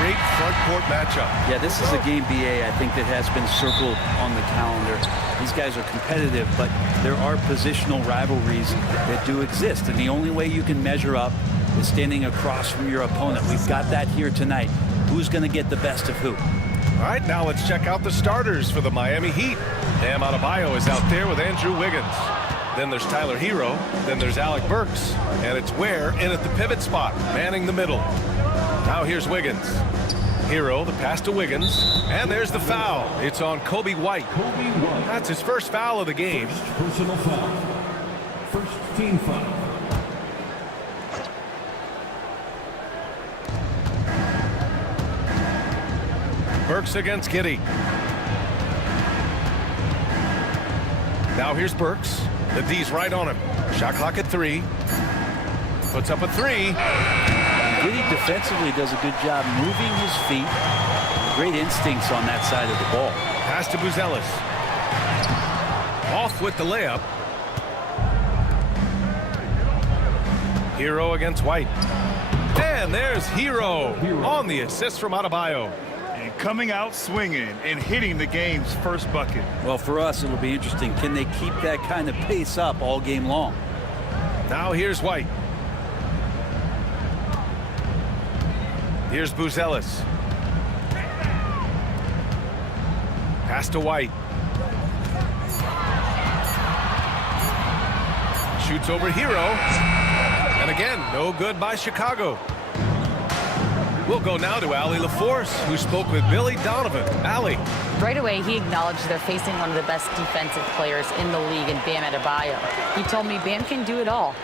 great front court matchup. Yeah, this is a game, BA, I think that has been circled on the calendar. These guys are competitive, but there are positional rivalries that do exist, and the only way you can measure up is standing across from your opponent. We've got that here tonight. Who's going to get the best of who? All right, now let's check out the starters for the Miami Heat. Bam Adebayo is out there with Andrew Wiggins. Then there's Tyler Hero. Then there's Alec Burks. And it's Ware in at the pivot spot, manning the middle. Now here's Wiggins. Hero, the pass to Wiggins. And there's the foul. It's on Kobe White. That's his first foul of the game. Personal foul. First team foul. Burks against Giddey. Now here's Burks. The D's right on him. Shot clock at 3. Puts up a 3. Giddey defensively does a good job moving his feet. Great instincts on that side of the ball. Pass to Buzelis. Off with the layup. Hero against White. And there's Hero on the assist from Adebayo. And coming out swinging and hitting the game's first bucket. Well, for us, it'll be interesting. Can they keep that kind of pace up all game long? Now here's White. Here's Buzelis. Pass to White. Shoots over Hero. And again, no good by Chicago. We'll go now to Allie LaForce, who spoke with Billy Donovan. Allie. Right away, he acknowledged they're facing one of the best defensive players in the league in Bam Adebayo. He told me Bam can do it all.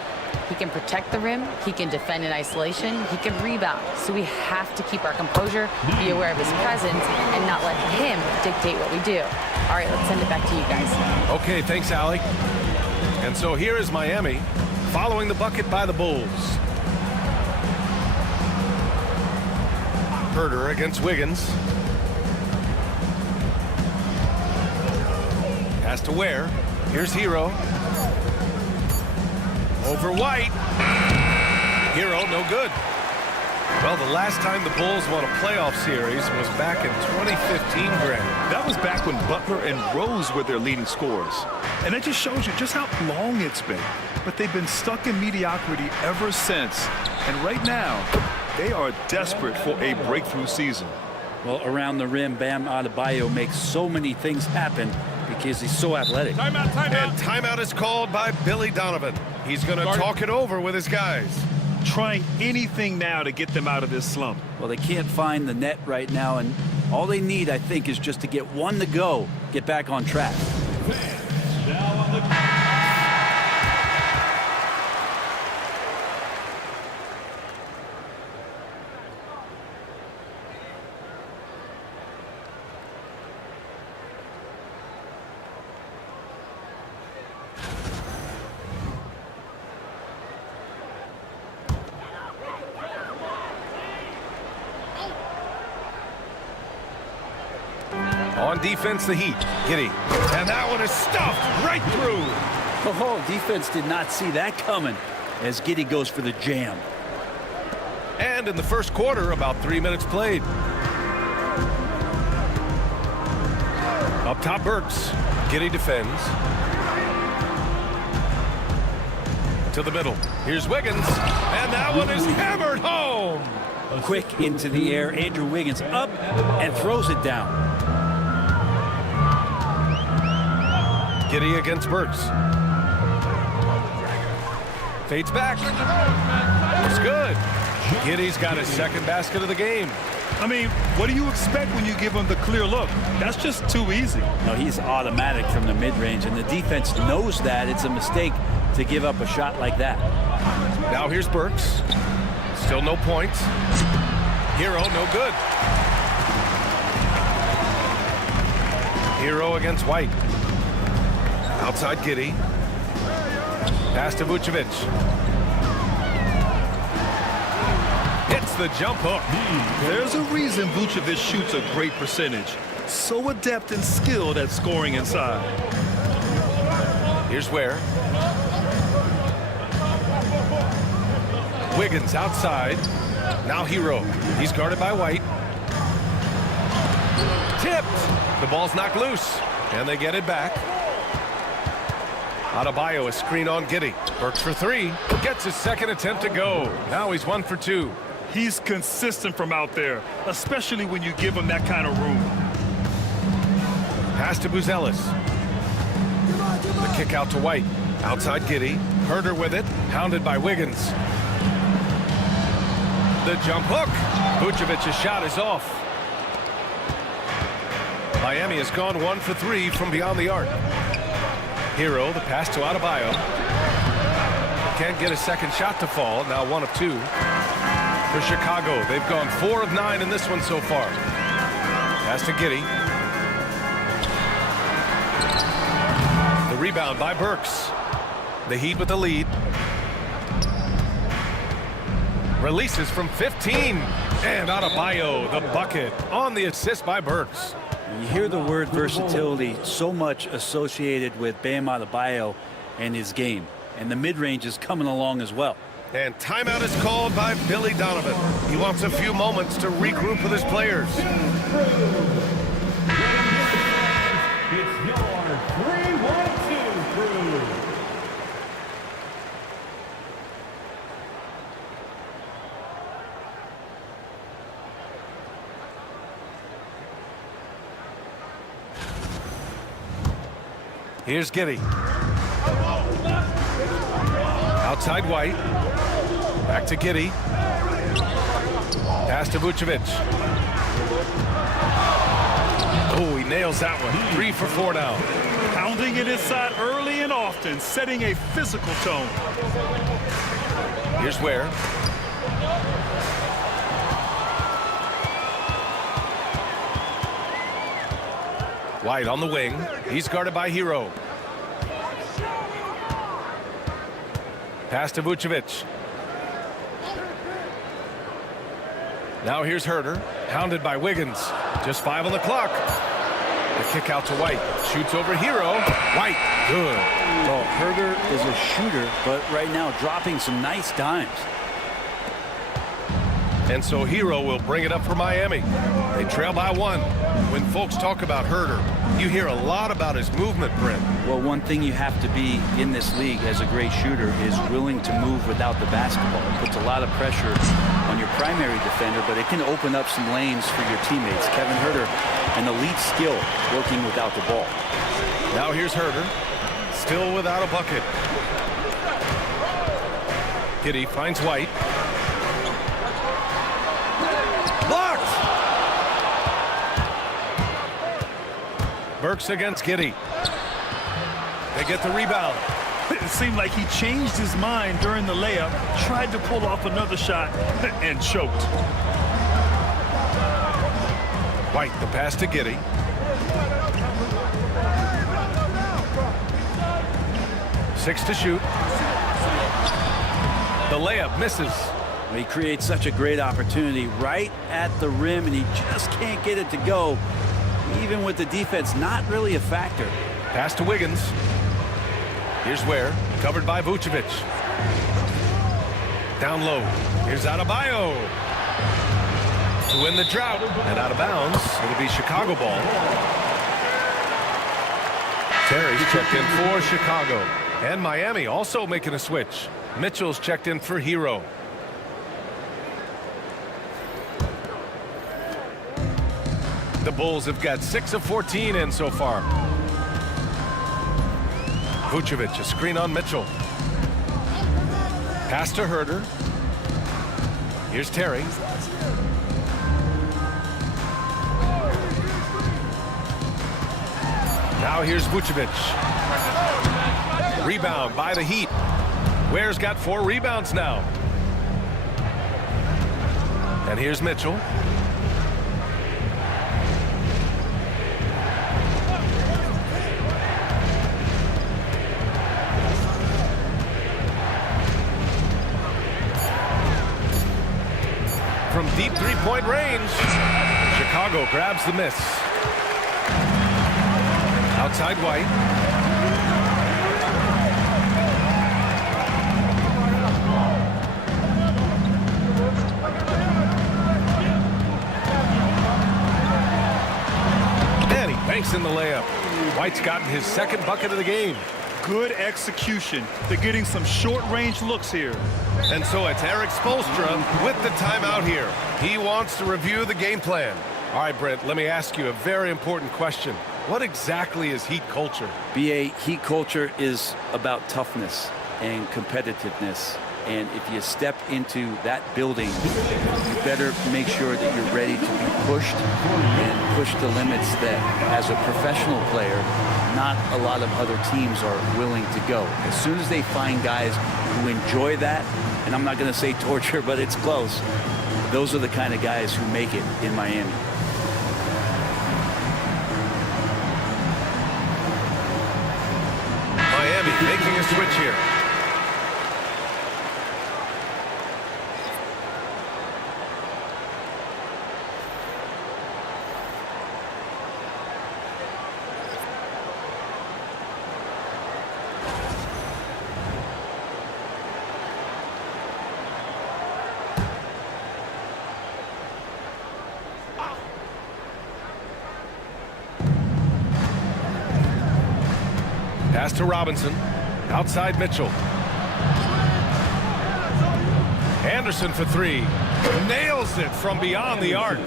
He can protect the rim, he can defend in isolation, he can rebound. So we have to keep our composure, be aware of his presence, and not let him dictate what we do. All right, let's send it back to you guys. Okay, thanks, Allie. And so here is Miami, following the bucket by the Bulls. Herter against Wiggins. Pass to Ware. Here's Hero. Over White. Hero, no good. Well, the last time the Bulls won a playoff series was back in 2015, Grant. That was back when Butler and Rose were their leading scorers. And that just shows you just how long it's been. But they've been stuck in mediocrity ever since. And right now, they are desperate for a breakthrough season. Well, around the rim, Bam Adebayo makes so many things happen because he's so athletic. Timeout, timeout. And timeout is called by Billy Donovan. He's going to talk it over with his guys. Trying anything now to get them out of this slump. Well, they can't find the net right now, and all they need, I think, is just to get one to go, get back on track. Now on the On defense, the Heat. Giddey. And that one is stuffed right through. Oh, defense did not see that coming as Giddey goes for the jam. And in the first quarter, about 3 minutes played. Up top, Burks. Giddey defends. To the middle. Here's Wiggins. And that one is hammered home. Quick into the air. Andrew Wiggins up and throws it down. Giddey against Burks. Fades back. It's good. Giddey's got his second basket of the game. I mean, what do you expect when you give him the clear look? That's just too easy. No, he's automatic from the mid-range, and the defense knows that. It's a mistake to give up a shot like that. Now here's Burks. Still no points. Hero, no good. Hero against White. Outside Giddey. Pass to Vucevic. Hits the jump hook. There's a reason Vucevic shoots a great percentage. So adept and skilled at scoring inside. Here's Ware. Wiggins outside. Now Hero. He's guarded by White. tipped. The ball's knocked loose, and they get it back. Adebayo, a screen on Giddey. Burks for three. Gets his second attempt to go. Now he's 1 for 2. He's consistent from out there, especially when you give him that kind of room. Pass to Buzelis. The kick out to White. Outside Giddey. Herder with it. Hounded by Wiggins. The jump hook. Vucevic's shot is off. Miami has gone 1 for 3 from beyond the arc. Hero, the pass to Adebayo. Can't get a second shot to fall. Now 1 of 2. For Chicago, they've gone 4 of 9 in this one so far. Pass to Giddey. The rebound by Burks. The Heat with the lead. Releases from 15. And Adebayo, the bucket on the assist by Burks. You hear the word versatility so much associated with Bam Adebayo and his game. And the mid-range is coming along as well. And timeout is called by Billy Donovan. He wants a few moments to regroup with his players. It's your 3-1-2 crew. Here's Giddey. Outside White. Back to Giddey. Pass to Vucevic. Oh, he nails that one. 3 for 4 now. Pounding it inside early and often, setting a physical tone. Here's Ware. White on the wing. He's guarded by Hero. Pass to Vucevic. Now here's Herder. Hounded by Wiggins. Just 5 on the clock. The kick out to White. Shoots over Hero. White. Good. Well, Herder is a shooter, but right now dropping some nice dimes. And so Hero will bring it up for Miami. They trail by 1. When folks talk about Herder, you hear a lot about his movement, Brent. Well, one thing you have to be in this league as a great shooter is willing to move without the basketball. It puts a lot of pressure on your primary defender, but it can open up some lanes for your teammates. Kevin Herder, an elite skill working without the ball. Now here's Herder. Still without a bucket. Giddey finds White. Blocked! Burks against Giddey. They get the rebound. It seemed like he changed his mind during the layup, tried to pull off another shot, and choked. White, the pass to Giddey. Six to shoot. The layup misses. He creates such a great opportunity right at the rim, and he just can't get it to go. Even with the defense not really a factor. Pass to Wiggins. Here's Ware, covered by Vucevic. Down low. Here's Adebayo to win the drought. And out of bounds. It'll be Chicago ball. Terry's checked in for Chicago. And Miami also making a switch. Mitchell's checked in for Hero. The Bulls have got 6 of 14 in so far. Vucevic, a screen on Mitchell. Pass to Herder. Here's Terry. Now here's Vucevic. Rebound by the Heat. Ware's got 4 rebounds now. And here's Mitchell. From deep three-point range, Chicago grabs the miss. Outside White. banks in the layup. White's gotten his second bucket of the game. Good execution. They're getting some short-range looks here. And so it's Eric Spoelstra with the timeout here. He wants to review the game plan. All right, Brent, let me ask you a very important question. What exactly is Heat culture? BA, Heat culture is about toughness and competitiveness. And if you step into that building, you better make sure that you're ready to be pushed and push the limits that, as a professional player, not a lot of other teams are willing to go. As soon as they find guys who enjoy that, and I'm not going to say torture, but it's close, those are the kind of guys who make it in Miami. Miami making a switch here. Pass to Robinson. Outside Mitchell. Anderson for three. Nails it from beyond the arc.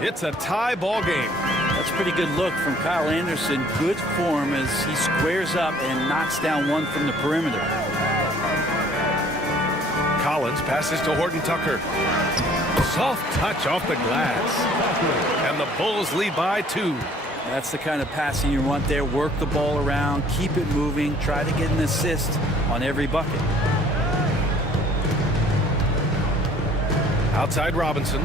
It's a tie ball game. That's a pretty good look from Kyle Anderson. Good form as he squares up and knocks down one from the perimeter. Collins passes to Horton Tucker. Soft touch off the glass. And the Bulls lead by 2. That's the kind of passing you want there. Work the ball around, keep it moving, try to get an assist on every bucket. Outside Robinson.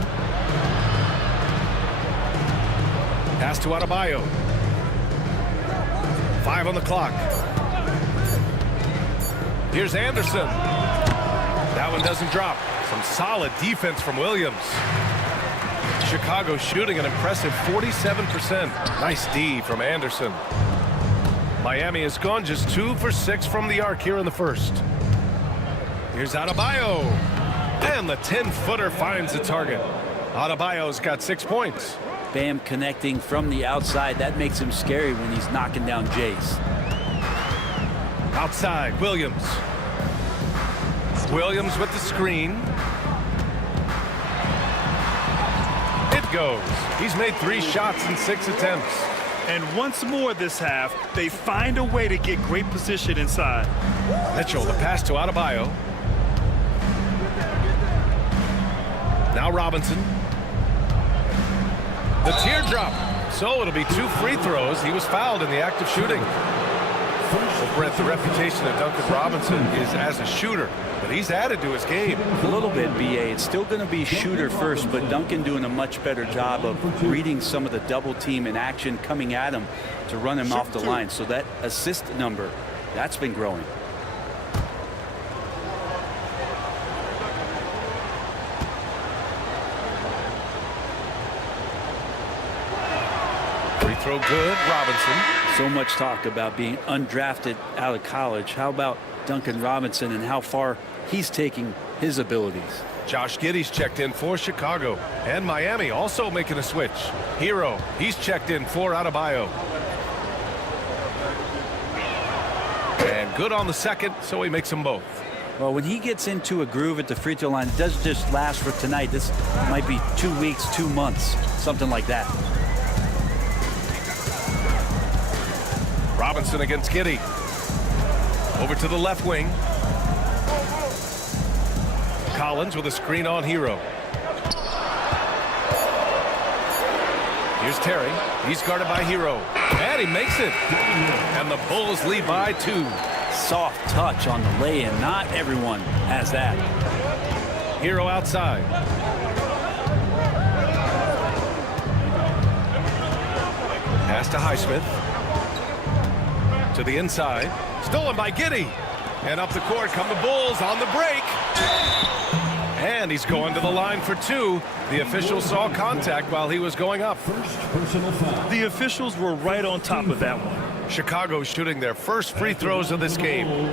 Pass to Adebayo. 5 on the clock. Here's Anderson. That one doesn't drop. Some solid defense from Williams. Chicago shooting an impressive 47%. Nice D from Anderson. Miami has gone just 2 for 6 from the arc here in the first. Here's Adebayo. And the 10-footer finds the target. Adebayo's got 6 points. Bam connecting from the outside. That makes him scary when he's knocking down Jays. Outside, Williams. Williams with the screen. Goes. He's made 3 shots in 6 attempts. And once more this half, they find a way to get great position inside. Mitchell, the pass to Adebayo. Now Robinson. The teardrop. So it'll be 2 free throws. He was fouled in the act of shooting. Well, Brent, the reputation of Duncan Robinson is as a shooter, but he's added to his game. A little bit, BA. It's still going to be shooter first, but Duncan doing a much better job of reading some of the double team in action coming at him to run him off the line. So that assist number, that's been growing. Free throw good, Robinson. So much talk about being undrafted out of college. How about Duncan Robinson and how far he's taking his abilities? Josh Giddey's checked in for Chicago. And Miami also making a switch. Hero, he's checked in for Adebayo. And good on the second, so he makes them both. Well, when he gets into a groove at the free throw line, it doesn't just last for tonight. This might be 2 weeks, 2 months, something like that. Robinson against Giddey. Over to the left wing. Collins with a screen on Hero. Here's Terry. He's guarded by Hero. And he makes it. And the Bulls lead by 2. Soft touch on the lay-in. Not everyone has that. Hero outside. Pass to Highsmith. To the inside. Stolen by Giddey. And up the court come the Bulls on the break. And he's going to the line for 2. The official saw contact while he was going up. First personal foul. The officials were right on top of that one. Chicago shooting their first free throws of this game.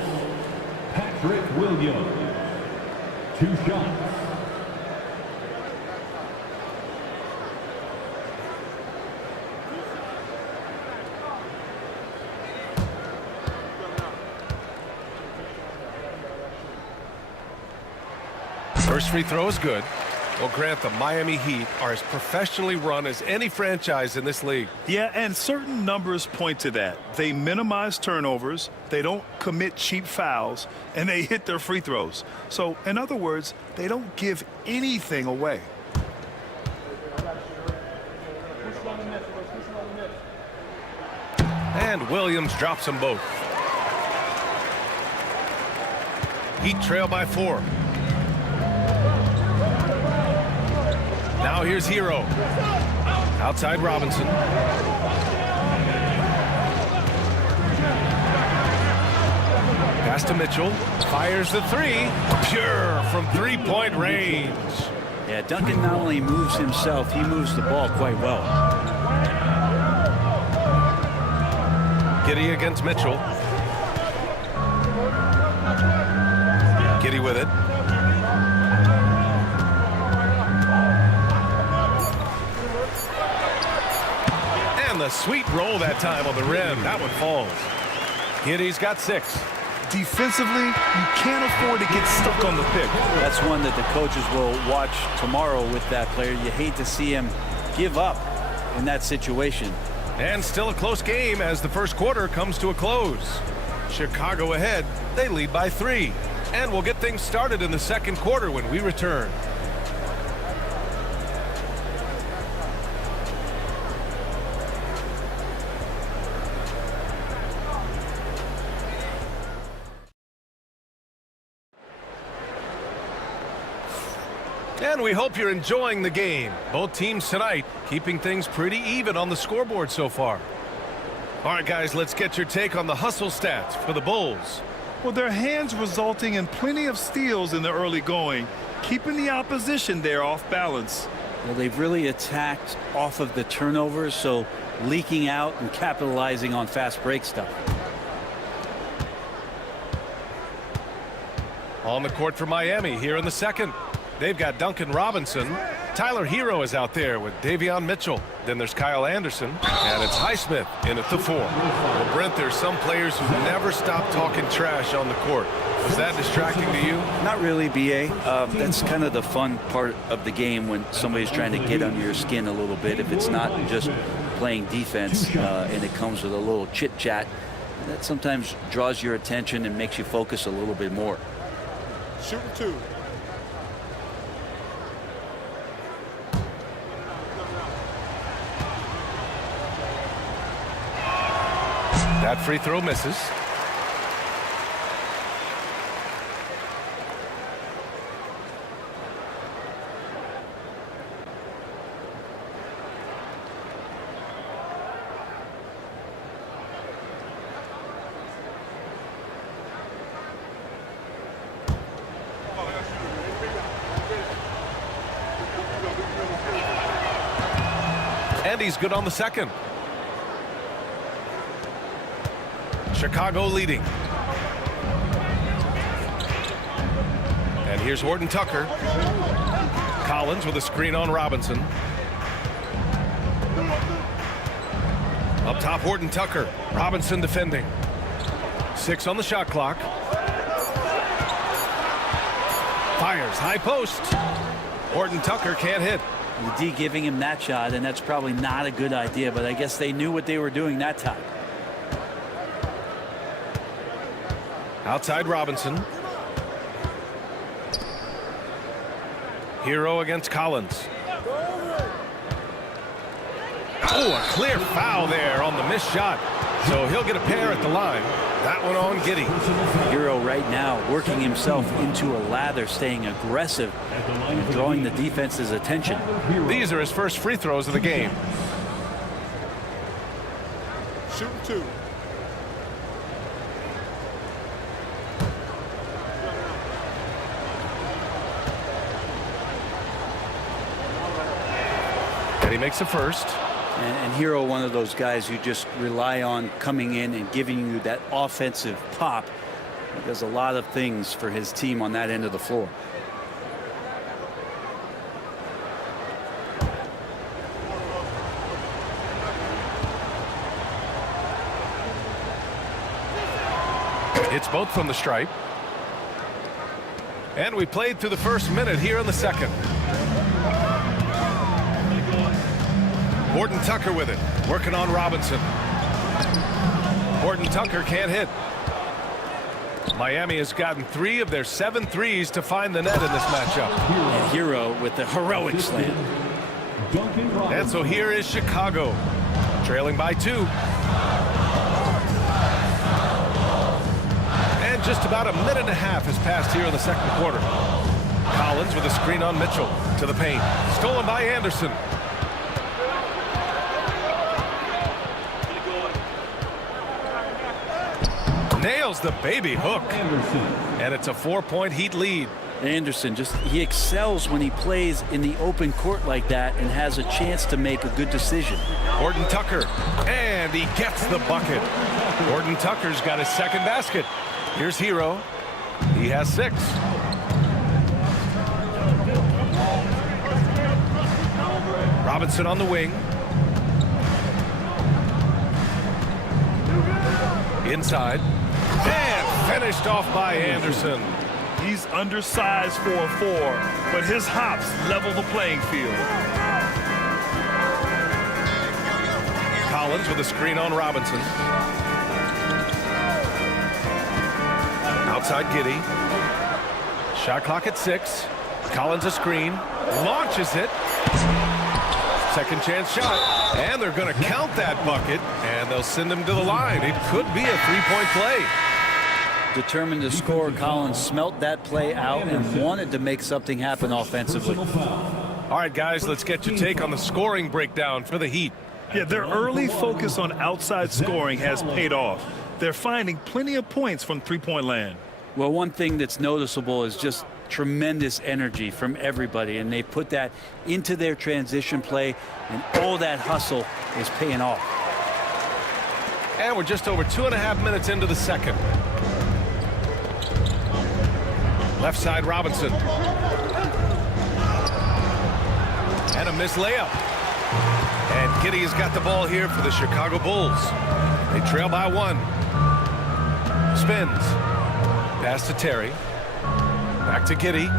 Patrick Williams. 2 shots. First free throw is good. Well, Grant, the Miami Heat are as professionally run as any franchise in this league. Yeah, and certain numbers point to that. They minimize turnovers, they don't commit cheap fouls, and they hit their free throws. So, in other words, they don't give anything away. And Williams drops them both. Heat trail by 4. Now here's Hero. Outside Robinson. Pass to Mitchell. Fires the 3. Pure from three-point range. Yeah, Duncan not only moves himself, he moves the ball quite well. Giddey against Mitchell. Giddey with it. And the sweet roll that time on the rim. That one falls. Giddey's got 6. Defensively, you can't afford to get stuck on the pick. That's one that the coaches will watch tomorrow with that player. You hate to see him give up in that situation. And still a close game as the first quarter comes to a close. Chicago ahead. They lead by 3. And we'll get things started in the second quarter when we return. And we hope you're enjoying the game. Both teams tonight keeping things pretty even on the scoreboard so far. All right, guys, let's get your take on the hustle stats for the Bulls. Well, their hands resulting in plenty of steals in the early going, keeping the opposition there off balance. Well, they've really attacked off of the turnovers, so leaking out and capitalizing on fast break stuff. On the court for Miami here in the second. They've got Duncan Robinson. Tyler Hero is out there with Davion Mitchell. Then there's Kyle Anderson. And it's Highsmith in at the 4. Well, Brent, there's some players who never stop talking trash on the court. Was that distracting to you? Not really, B.A. That's kind of the fun part of the game when somebody's trying to get under your skin a little bit. If it's not just playing defense and it comes with a little chit-chat, that sometimes draws your attention and makes you focus a little bit more. Shooting 2. That free throw misses. And he's good on the second. Chicago leading. And here's Horton Tucker. Collins with a screen on Robinson. Up top, Horton Tucker. Robinson defending. 6 on the shot clock. Fires, high post. Horton Tucker can't hit. The D giving him that shot, and that's probably not a good idea, but I guess they knew what they were doing that time. Outside Robinson. Hero against Collins. Oh, a clear foul there on the missed shot. So he'll get a pair at the line. That one on Giddey. Hero right now working himself into a lather, staying aggressive and drawing the defense's attention. These are his first free throws of the game. Shooting 2. And he makes the first. And Hero, one of those guys you just rely on coming in and giving you that offensive pop. He does a lot of things for his team on that end of the floor. It's both from the stripe. And we played through the first minute here in the second. Horton Tucker with it, working on Robinson. Horton Tucker can't hit. Miami has gotten 3 of their 7 threes to find the net in this matchup. And Hero with the heroic slam. And so here is Chicago, trailing by 2. And just about a minute and a half has passed here in the second quarter. Collins with a screen on Mitchell to the paint. Stolen by Anderson. Nails the baby hook. And it's a 4-point Heat lead. Anderson he excels when he plays in the open court like that and has a chance to make a good decision. Horton Tucker, and he gets the bucket. Horton Tucker's got his second basket. Here's Hero. He has 6. Robinson on the wing. Inside. And finished off by Anderson. He's undersized for a 4, but his hops level the playing field. Collins with a screen on Robinson. Outside Giddey. Shot clock at 6. Collins a screen. Launches it. Second chance shot. And they're going to count that bucket. And they'll send him to the line. It could be a 3-point play. Determined to score, Collins smelt that play out and wanted to make something happen offensively. All right, guys, let's get your take on the scoring breakdown for the Heat. Yeah, their early focus on outside scoring has paid off. They're finding plenty of points from three-point land. Well, one thing that's noticeable is just tremendous energy from everybody, and they put that into their transition play, and all that hustle is paying off. And we're just over 2.5 minutes into the second. Left side Robinson. And a missed layup. And Giddey has got the ball here for the Chicago Bulls. They trail by 1. Spins. Pass to Terry. Back to Giddey.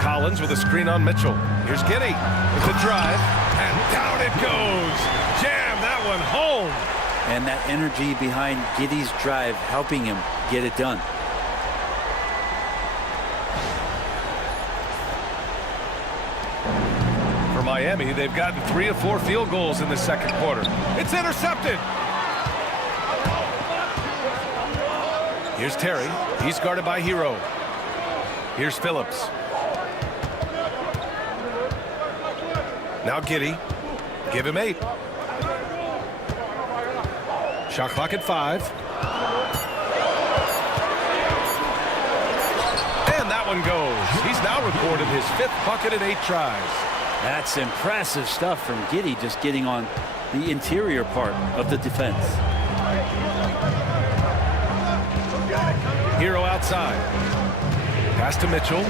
Collins with a screen on Mitchell. Here's Giddey with the drive. And down it goes. Jam that one home. And that energy behind Giddey's drive helping him get it done. For Miami, they've gotten 3 of 4 field goals in the second quarter. It's intercepted. Here's Terry. He's guarded by Hero. Here's Phillips. Now Giddey. Give him 8. Shot clock at 5. And that one goes. He's now recorded his 5th bucket in 8 tries. That's impressive stuff from Giddey, just getting on the interior part of the defense. Hero outside. Pass to Mitchell.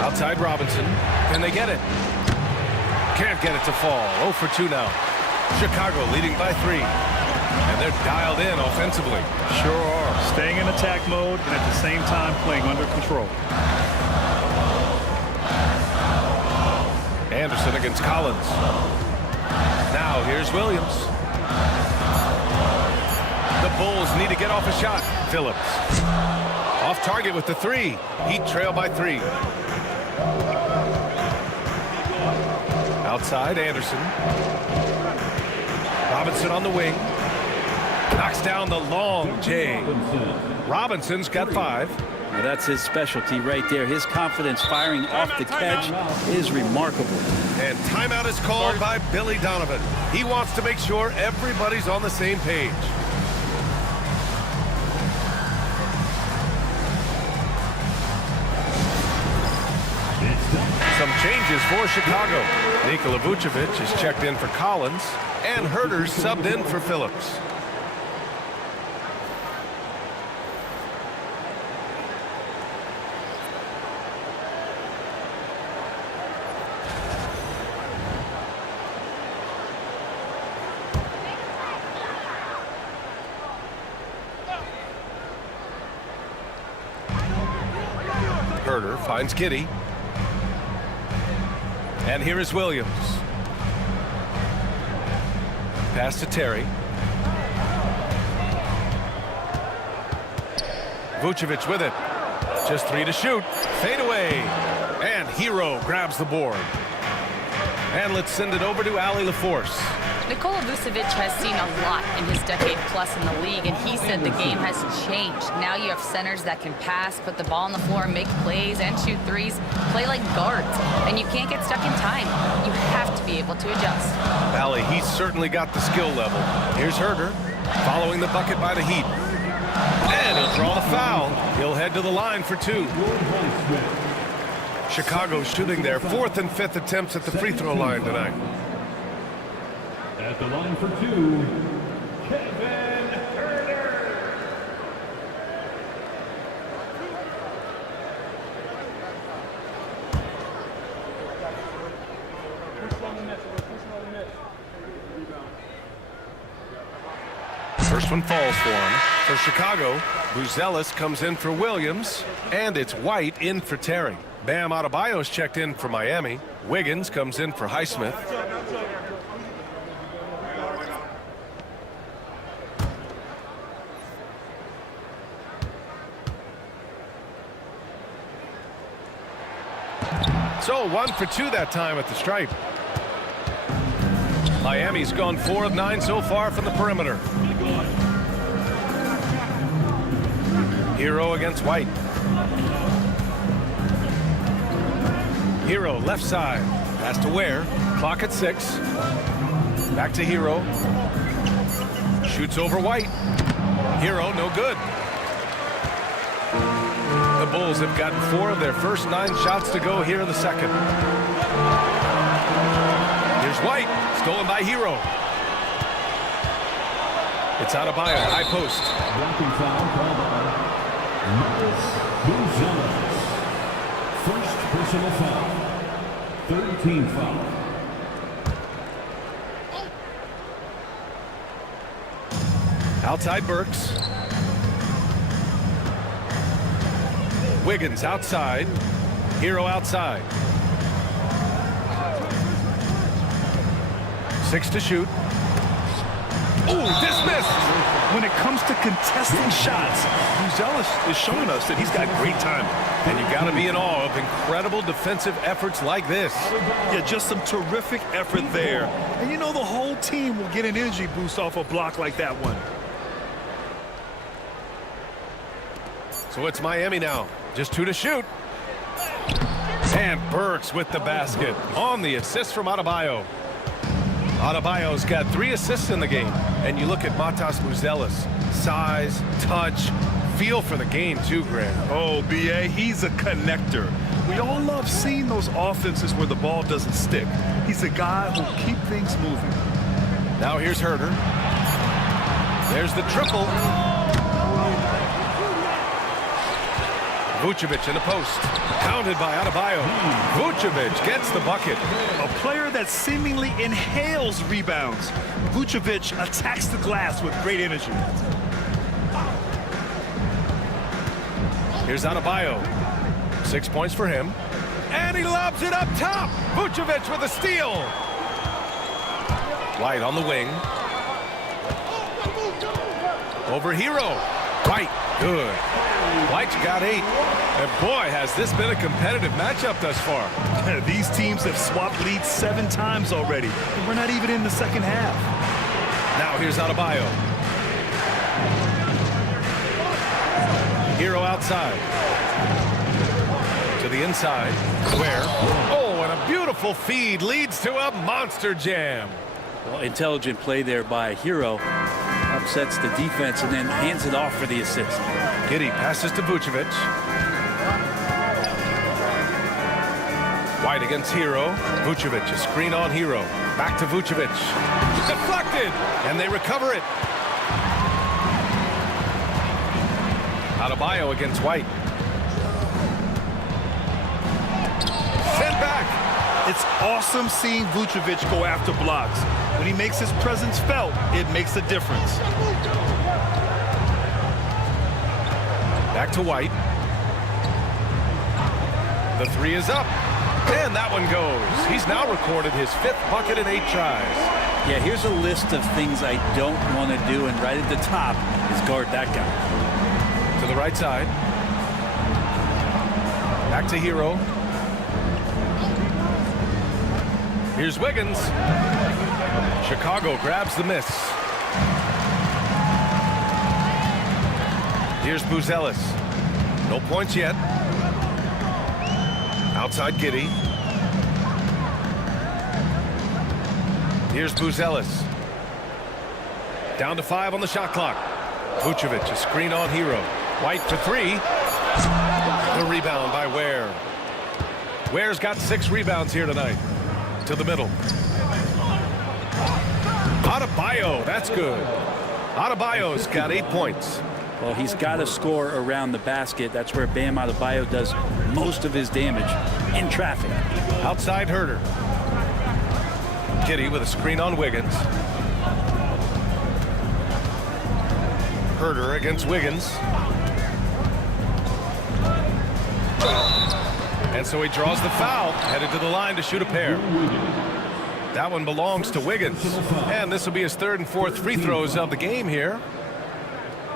Outside Robinson. Can they get it? Can't get it to fall. 0 for 2 now. Chicago leading by 3. And they're dialed in offensively. Sure are. Staying in attack mode and at the same time playing under control. Anderson against Collins. Now here's Williams. The Bulls need to get off a shot. Phillips. Off target with the 3. Heat trail by 3. Outside Anderson. Robinson on the wing. Knocks down the long J. Robinson's got 5. Now that's his specialty right there. His confidence firing off the catch is remarkable. And timeout is called by Billy Donovan. He wants to make sure everybody's on the same page. Some changes for Chicago. Nikola Vucevic is checked in for Collins, and Herter's subbed in for Phillips. Herder finds Kitty. And here is Williams. Pass to Terry. Vucevic with it. Just 3 to shoot. Fade away. And Hero grabs the board. And let's send it over to Allie LaForce. Nikola Vucevic has seen a lot in his decade plus in the league, and he said the game has changed. Now you have centers that can pass, put the ball on the floor, make plays, and shoot threes, play like guards, and you can't get stuck in time. You have to be able to adjust. Allie, he's certainly got the skill level. Here's Herder, following the bucket by the Heat. And he'll draw the foul. He'll head to the line for 2. Chicago shooting their 4th and 5th attempts at the free throw line tonight. At the line for 2, Kevin Herder. First one falls for him. For Chicago, Buzelis comes in for Williams, and it's White in for Terry. Bam Adebayo's checked in for Miami. Wiggins comes in for Highsmith. So 1 for 2 that time at the stripe. Miami's gone 4 of 9 so far from the perimeter. Hero against White. Hero left side. Pass to Ware. Clock at 6. Back to Hero. Shoots over White. Hero no good. The Bulls have gotten 4 of their first 9 shots to go here in the second. Here's White, stolen by Hero. It's Adebayo, high post. Blocking foul called on Marcus Buzelis. First personal foul. 3rd team foul. Outside Burks. Wiggins outside. Hero outside. 6 to shoot. Ooh, dismissed! When it comes to contesting shots, Buzelis is showing us that he's got great timing. And you got to be in awe of incredible defensive efforts like this. Yeah, just some terrific effort there. And you know the whole team will get an energy boost off a block like that one. So it's Miami now. Just 2 to shoot. And Burks with the basket on the assist from Adebayo. Adebayo's got 3 assists in the game. And you look at Matas Buzelis. Size, touch, feel for the game too, Graham. Oh, B.A., he's a connector. We all love seeing those offenses where the ball doesn't stick. He's a guy who'll keep things moving. Now here's Herder. There's the triple. Vucevic in the post. Counted by Adebayo. Vucevic gets the bucket. A player that seemingly inhales rebounds. Vucevic attacks the glass with great energy. Here's Adebayo. 6 points for him. And he lobs it up top. Vucevic with a steal. White on the wing. Over Hero. White. Good. White's got 8. And boy, has this been a competitive matchup thus far. These teams have swapped leads 7 times already. And we're not even in the second half. Now here's Adebayo. Hero outside. To the inside. Where? Oh, and a beautiful feed leads to a monster jam. Well, intelligent play there by Hero. Upsets the defense and then hands it off for the assist. Giddey passes to Vucevic. White against Hero. Vucevic, a screen on Hero. Back to Vucevic. Deflected, and they recover it. Adebayo against White. Sent back. It's awesome seeing Vucevic go after blocks. When he makes his presence felt, it makes a difference. Back to White. The three is up. And that one goes. He's now recorded his 5th bucket in 8 tries. Yeah, here's a list of things I don't want to do, and right at the top is guard that guy. To the right side. Back to Hero. Here's Wiggins. Chicago grabs the miss. Here's Buzelis. No points yet. Outside Giddey. Here's Buzelis. Down to 5 on the shot clock. Vucevic, a screen on Hero. White for 3. The rebound by Ware. Ware's got 6 rebounds here tonight. To the middle. Adebayo, that's good. Adebayo's got 8 points. Well, he's got to score around the basket. That's where Bam Adebayo does most of his damage, in traffic. Outside Herter. Giddey with a screen on Wiggins. Herter against Wiggins. And so he draws the foul, headed to the line to shoot a pair. That one belongs to Wiggins. And this will be his 3rd and 4th free throws of the game here.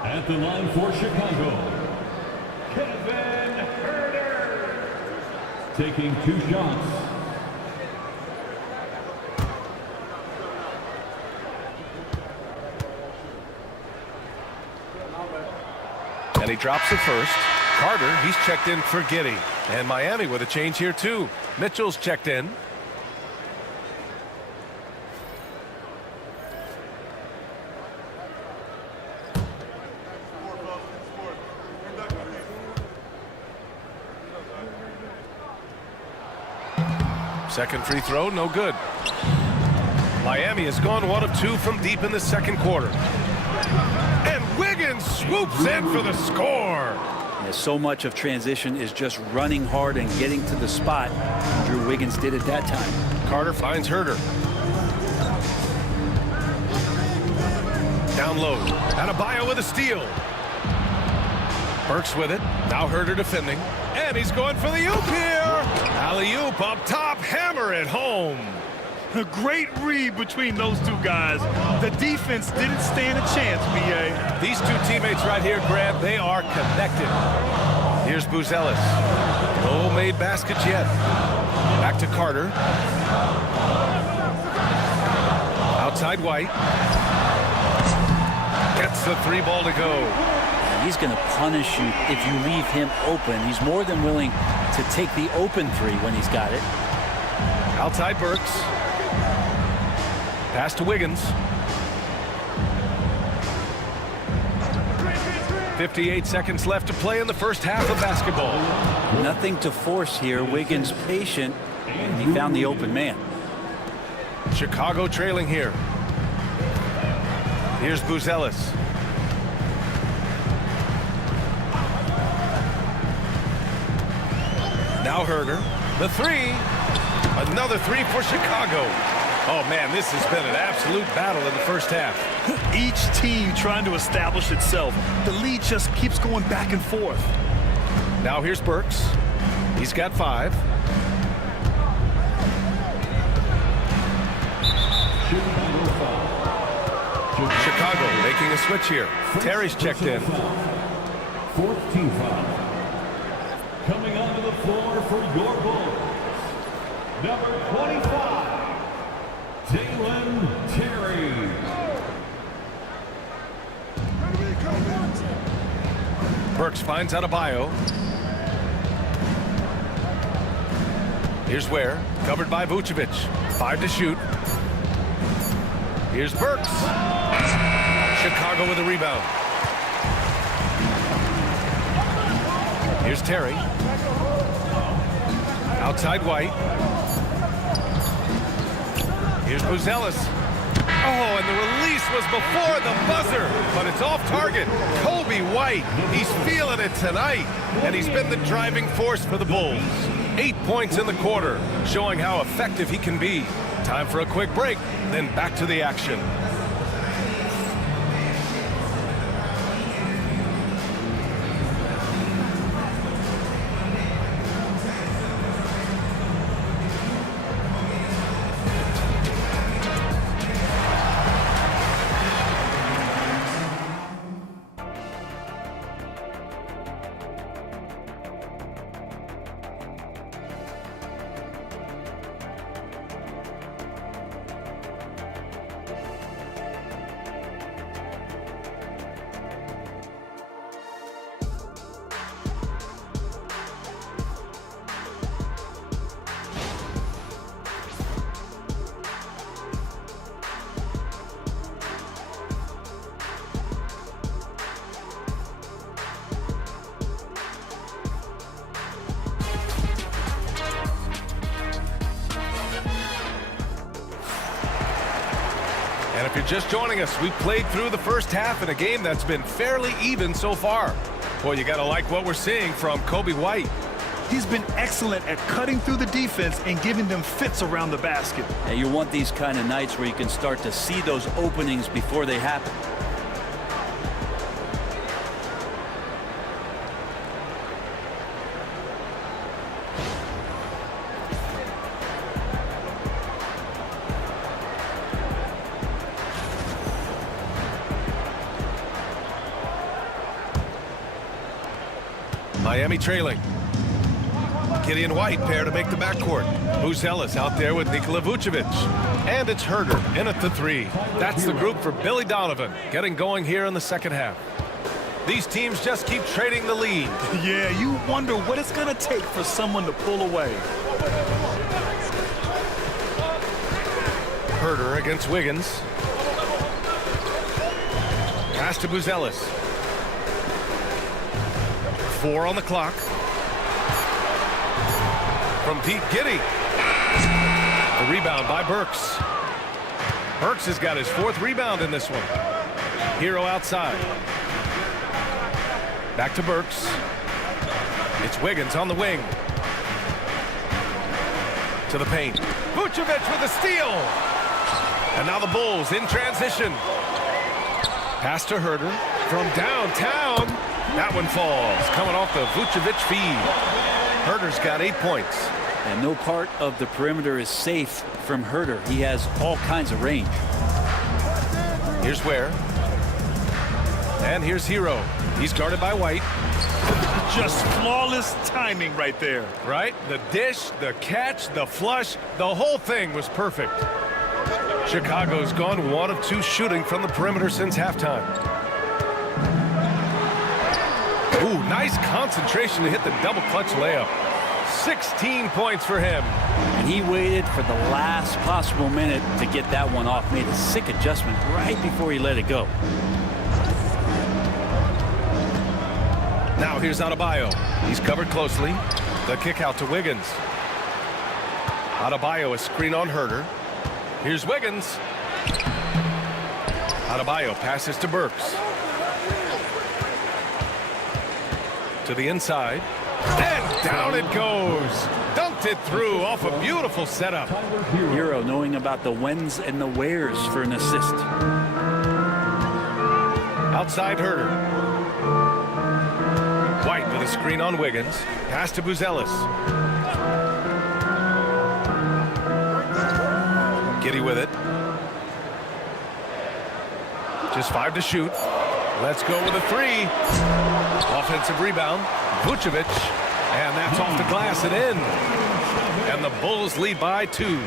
At the line for Chicago, Kevin Herter. Taking 2 shots. And he drops it first. Carter, he's checked in for Giddey. And Miami with a change here too. Mitchell's checked in. Second free throw, no good. Miami has gone 1 of 2 from deep in the 2nd quarter. And Wiggins swoops in for the score. Yeah, so much of transition is just running hard and getting to the spot. Drew Wiggins did it that time. Carter finds Herter. Down low. Adebayo with a steal. Burks with it. Now Herter defending. And he's going for the oop here. Alley-oop up top. Hammer it home. A great read between those 2 guys. The defense didn't stand a chance, B.A. These 2 teammates right here, Grant, they are connected. Here's Buzelis. No made baskets yet. Back to Carter. Outside White. Gets the 3 ball to go. He's going to punish you if you leave him open. He's more than willing to take the open 3 when he's got it. Outside Burks. Pass to Wiggins. 58 seconds left to play in the first half of basketball. Nothing to force here. Wiggins patient, and he found the open man. Chicago trailing here. Here's Buzelis. Now Herter. The 3. Another 3 for Chicago. Oh, man, this has been an absolute battle in the first half. Each team trying to establish itself. The lead just keeps going back and forth. Now here's Burks. He's got 5. Chicago making a switch here. Terry's checked in. 4th team foul. Coming onto the floor for your Bulls, number 25, Dalen Terry. Burks finds Adebayo. Here's Ware, covered by Vucevic. 5 to shoot. Here's Burks. Chicago with a rebound. Here's Terry. Outside White. Here's Buzelis. Oh, and the release was before the buzzer, but it's off target. Kobe White, he's feeling it tonight, and he's been the driving force for the Bulls. 8 points in the quarter, showing how effective he can be. Time for a quick break, then back to the action. And if you're just joining us, we played through the first half in a game that's been fairly even so far. Boy, you got to like what we're seeing from Kobe White. He's been excellent at cutting through the defense and giving them fits around the basket. And you want these kind of nights where you can start to see those openings before they happen. Miami trailing. Gideon White pair to make the backcourt. Buzelis out there with Nikola Vucevic. And it's Herder in at the 3. That's the group for Billy Donovan getting going here in the second half. These teams just keep trading the lead. Yeah, you wonder what it's going to take for someone to pull away. Herder against Wiggins. Pass to Buzelis. 4 on the clock. From Pete Giddy. The rebound by Burks. Burks has got his 4th rebound in this one. Hero outside. Back to Burks. It's Wiggins on the wing. To the paint. Vucevic with a steal. And now the Bulls in transition. Pass to Herder from downtown. That one falls. Coming off the Vucevic feed. Herder's got 8 points. And no part of the perimeter is safe from Herder. He has all kinds of range. Here's Ware. And here's Hero. He's guarded by White. Just flawless timing right there. Right? The dish, the catch, the flush, the whole thing was perfect. Chicago's gone 1 of 2 shooting from the perimeter since halftime. Ooh, nice concentration to hit the double clutch layup. 16 points for him. And he waited for the last possible minute to get that one off. Made a sick adjustment right before he let it go. Now here's Adebayo. He's covered closely. The kick out to Wiggins. Adebayo, a screen on Herder. Here's Wiggins. Adebayo passes to Burks. To the inside. And down it goes. Dunked it through off a beautiful setup. Hero knowing about the whens and the wheres for an assist. Outside Herder. White with a screen on Wiggins. Pass to Buzelis. Giddy with it. Just 5 to shoot. Let's go with a 3. Offensive rebound. Vucevic. And that's off the glass and in. And the Bulls lead by 2.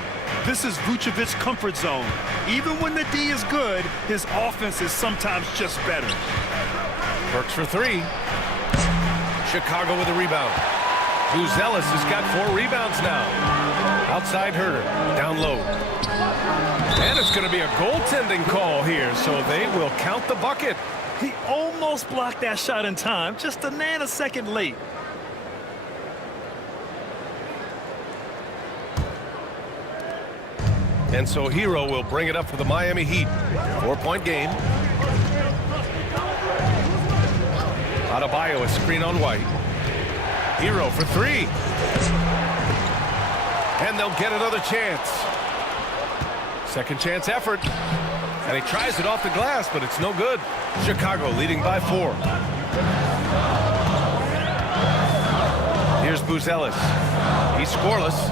This is Vucevic's comfort zone. Even when the D is good, his offense is sometimes just better. Burks for 3. Chicago with a rebound. Buzelis has got 4 rebounds now. Outside Herder. Down low. And it's going to be a goaltending call here, so they will count the bucket. He almost blocked that shot in time, just a nanosecond late. And so Hero will bring it up for the Miami Heat. 4-point game. Adebayo, a screen on White. Hero for 3. And they'll get another chance. Second chance effort. And he tries it off the glass, but it's no good. Chicago leading by 4. Here's Buzelis. He's scoreless.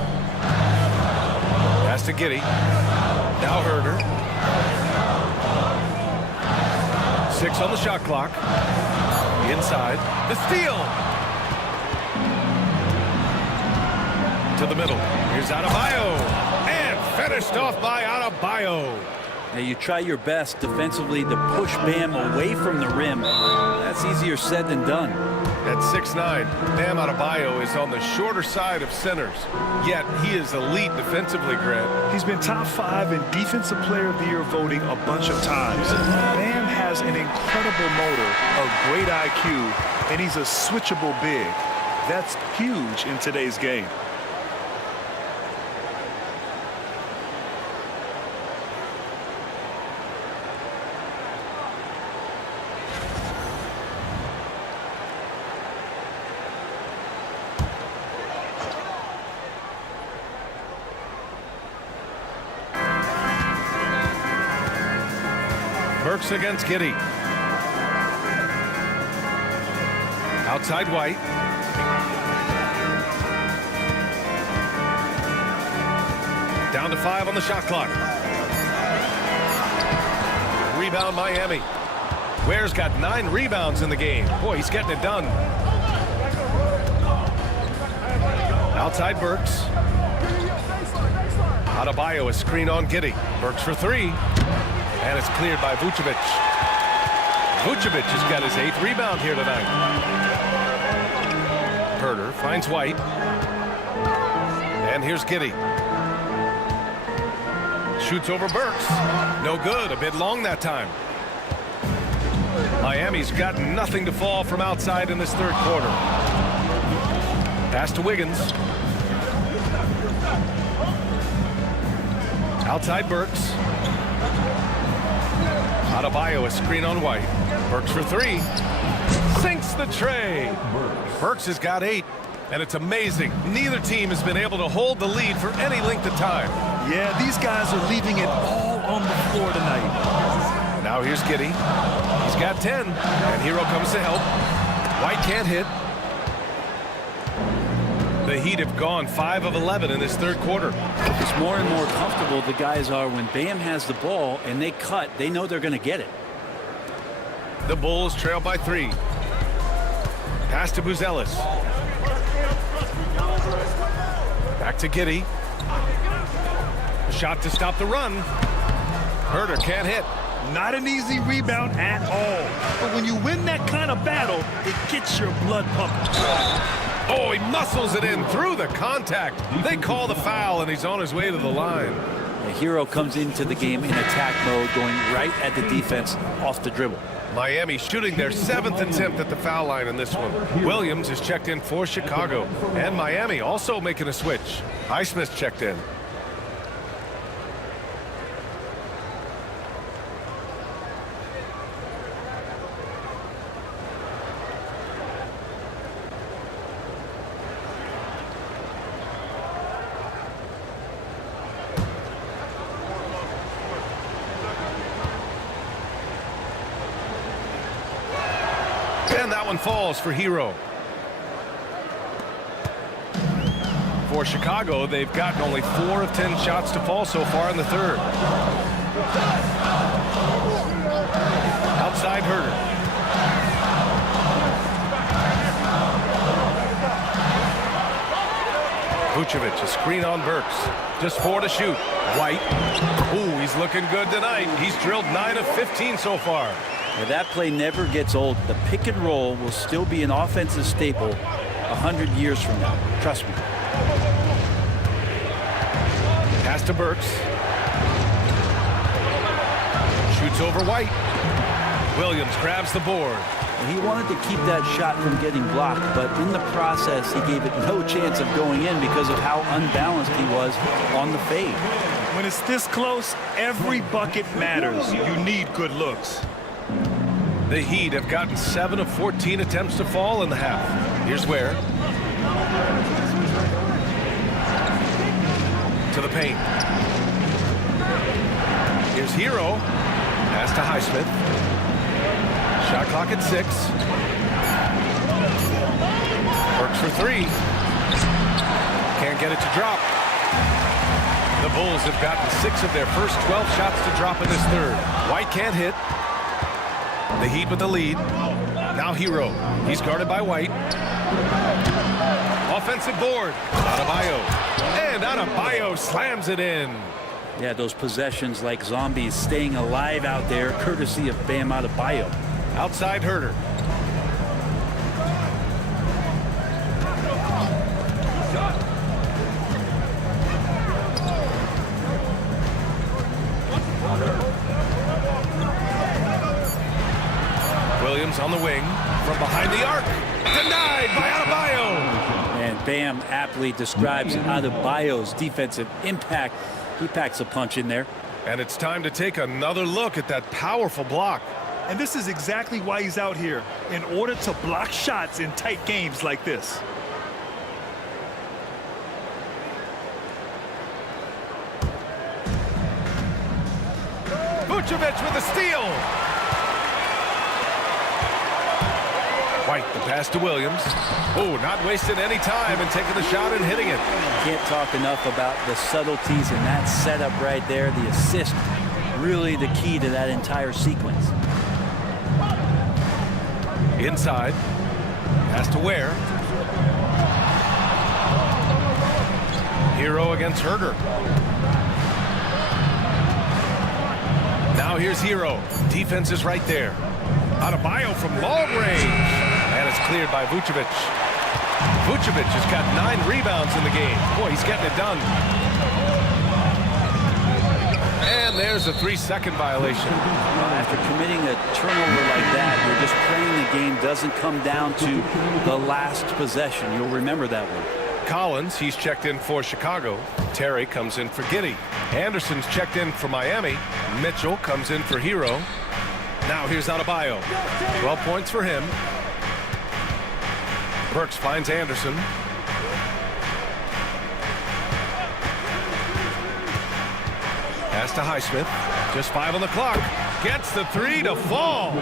Pass to Giddy. Now Herder. 6 on the shot clock. Inside. The steal. To the middle. Here's Adebayo. And finished off by Adebayo. Now you try your best defensively to push Bam away from the rim. That's easier said than done. At 6'9", Bam Adebayo is on the shorter side of centers. Yet he is elite defensively, Grant. He's been top 5 in Defensive Player of the Year voting a bunch of times. Bam has an incredible motor, a great IQ, and he's a switchable big. That's huge in today's game. Burks against Giddey. Outside White. Down to 5 on the shot clock. Rebound Miami. Ware's got 9 rebounds in the game. Boy, he's getting it done. Outside Burks. Adebayo, a screen on Giddey. Burks for 3. And it's cleared by Vucevic. Vucevic has got his 8th rebound here tonight. Herter finds White. And here's Giddey. Shoots over Burks. No good. A bit long that time. Miami's got nothing to fall from outside in this third quarter. Pass to Wiggins. Outside Burks. Adebayo, a screen on White. Burks for 3. Sinks the tray. Burks has got 8. And it's amazing. Neither team has been able to hold the lead for any length of time. Yeah, these guys are leaving it all on the floor tonight. Now here's Giddey. He's got 10. And Hero comes to help. White can't hit. The Heat have gone 5 of 11 in this third quarter. It's more and more comfortable the guys are when Bam has the ball and they cut. They know they're going to get it. The Bulls trail by 3. Pass to Buzelis. Back to Giddey. Shot to stop the run. Herter can't hit. Not an easy rebound at all. But when you win that kind of battle, it gets your blood pumping. Oh, he muscles it in through the contact. They call the foul, and he's on his way to the line. The Hero comes into the game in attack mode, going right at the defense off the dribble. Miami shooting their 7th attempt at the foul line in this one. Williams is checked in for Chicago. And Miami also making a switch. Highsmith checked in. And that one falls for Hero. For Chicago, they've gotten only 4 of 10 shots to fall so far in the third. Outside Herter. Vucevic, a screen on Burks. Just 4 to shoot. White. Ooh, he's looking good tonight. He's drilled 9 of 15 so far. Now, that play never gets old. The pick and roll will still be an offensive staple 100 years from now. Trust me. Pass to Burks. Shoots over White. Williams grabs the board. He wanted to keep that shot from getting blocked, but in the process, he gave it no chance of going in because of how unbalanced he was on the fade. When it's this close, every bucket matters. You need good looks. The Heat have gotten 7 of 14 attempts to fall in the half. Here's Ware. To the paint. Here's Hero. Pass to Highsmith. Shot clock at 6. Works for 3. Can't get it to drop. The Bulls have gotten 6 of their first 12 shots to drop in this third. White can't hit. The Heat with the lead. Now Hero. He's guarded by White. Offensive board. Adebayo. And Adebayo slams it in. Yeah, those possessions like zombies staying alive out there, courtesy of Bam Adebayo. Outside Herter. Williams on the wing from behind the arc. Denied by Adebayo. And Bam aptly describes Adebayo's defensive impact. He packs a punch in there. And it's time to take another look at that powerful block. And this is exactly why he's out here, in order to block shots in tight games like this. Vucevic with a steal. White, the pass to Williams. Oh, not wasting any time and taking the shot and hitting it. Can't talk enough about the subtleties in that setup right there. The assist, really the key to that entire sequence. Inside. Pass to Ware. Hero against Herder. Now here's Hero. Defense is right there. Adebayo from long range. And it's cleared by Vucevic. Vucevic has got 9 rebounds in the game. Boy, he's getting it done. And there's a 3-second violation. After committing a turnover like that, you're just praying the game doesn't come down to the last possession. You'll remember that one. Collins, he's checked in for Chicago. Terry comes in for Giddey. Anderson's checked in for Miami. Mitchell comes in for Hero. Now here's Adebayo. 12 points for him. Burks finds Anderson. Pass to Highsmith. Just 5 on the clock. Gets the 3 to fall.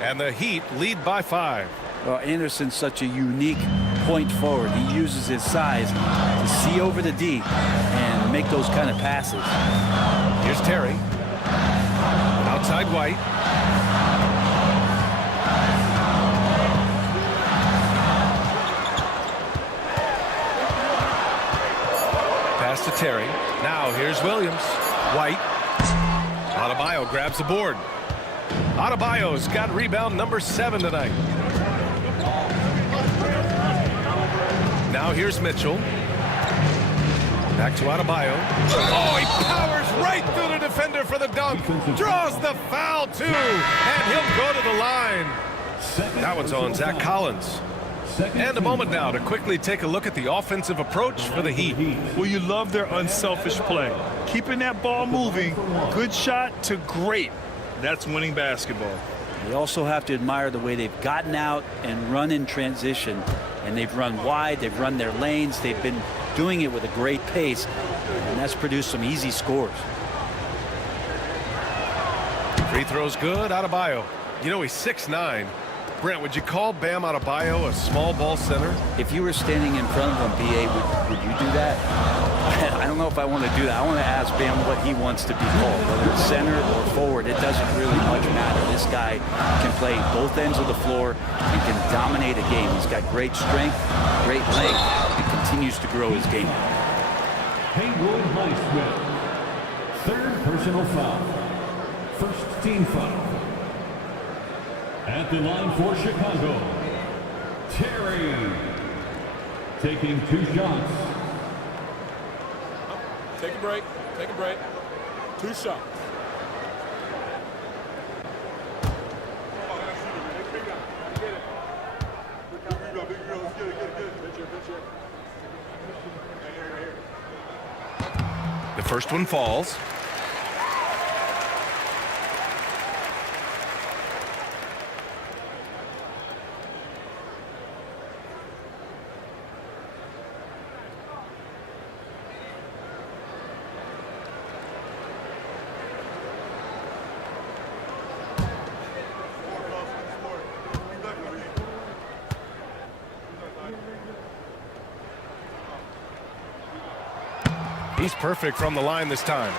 And the Heat lead by 5. Well, Anderson's such a unique point forward. He uses his size to see over the D and make those kind of passes. Here's Terry. Outside White. Pass to Terry. Now here's Williams. White. Adebayo grabs the board. Adebayo's got rebound number 7 tonight. Now here's Mitchell. Back to Adebayo. Oh, he powers right through the defender for the dunk. Draws the foul, too. And he'll go to the line. That one's on Zach Collins. And a moment now to quickly take a look at the offensive approach for the Heat. Well, you love their unselfish play. Keeping that ball moving, good shot to great. That's winning basketball. You also have to admire the way they've gotten out and run in transition. And they've run wide, they've run their lanes, they've been doing it with a great pace. And that's produced some easy scores. Free throw's good. Adebayo. You know, he's 6'9". Brent, would you call Bam Adebayo a small ball center? If you were standing in front of him, B.A., would you do that? I don't know if I want to do that. I want to ask Bam what he wants to be called, whether it's center or forward. It doesn't really much matter. This guy can play both ends of the floor and can dominate a game. He's got great strength, great length, and continues to grow his game. Haywood Highsmith. 3rd personal foul. 1st team foul. At the line for Chicago, Terry. Taking 2 shots. Take a break. Take a break. 2 shots. The first one falls. He's perfect from the line this time.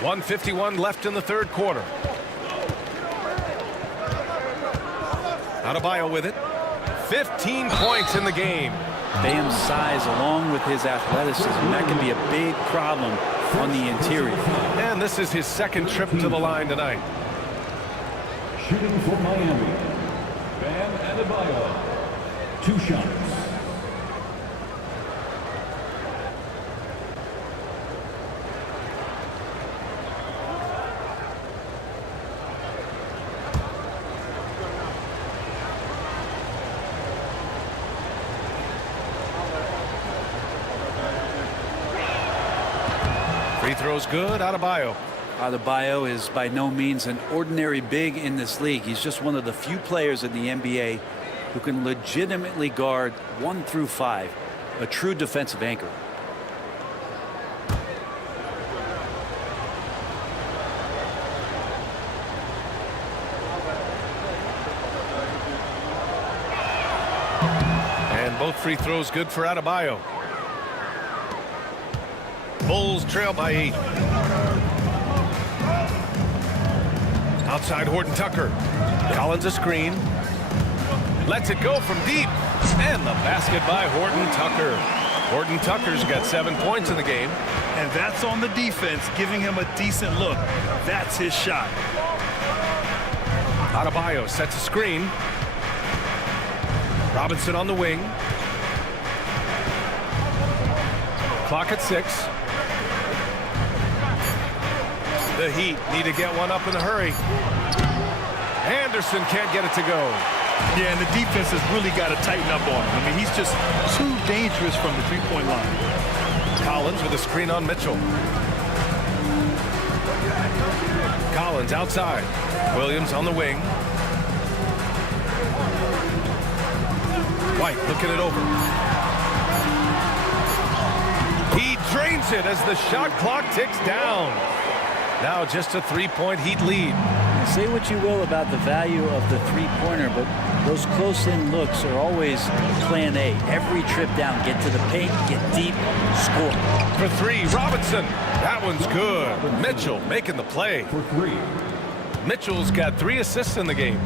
1:51 left in the 3rd quarter. Adebayo with it. 15 points in the game. Bam's size along with his athleticism, that can be a big problem on the interior. And this is his 2nd trip to the line tonight. Shooting for Miami, Bam Adebayo. 2 shots. Free throw's good. Adebayo. Adebayo is by no means an ordinary big in this league. He's just one of the few players in the NBA who can legitimately guard 1 through 5, a true defensive anchor. And both free throws good for Adebayo. Bulls trail by 8. Outside Horton Tucker. Collins a screen. Lets it go from deep. And the basket by Horton Tucker. Horton Tucker's got 7 points in the game. And that's on the defense, giving him a decent look. That's his shot. Adebayo sets a screen. Robinson on the wing. Clock at 6. The Heat need to get one up in a hurry. Anderson can't get it to go. Yeah, and the defense has really got to tighten up on him. I mean, he's just too dangerous from the three-point line. Collins with a screen on Mitchell. Collins outside. Williams on the wing. White looking it over. He drains it as the shot clock ticks down. Now just a 3-point Heat lead. Say what you will about the value of the three-pointer, but those close-in looks are always plan A. Every trip down, get to the paint, get deep, score. For 3, Robinson. That one's good. Mitchell making the play. For 3. Mitchell's got 3 assists in the game.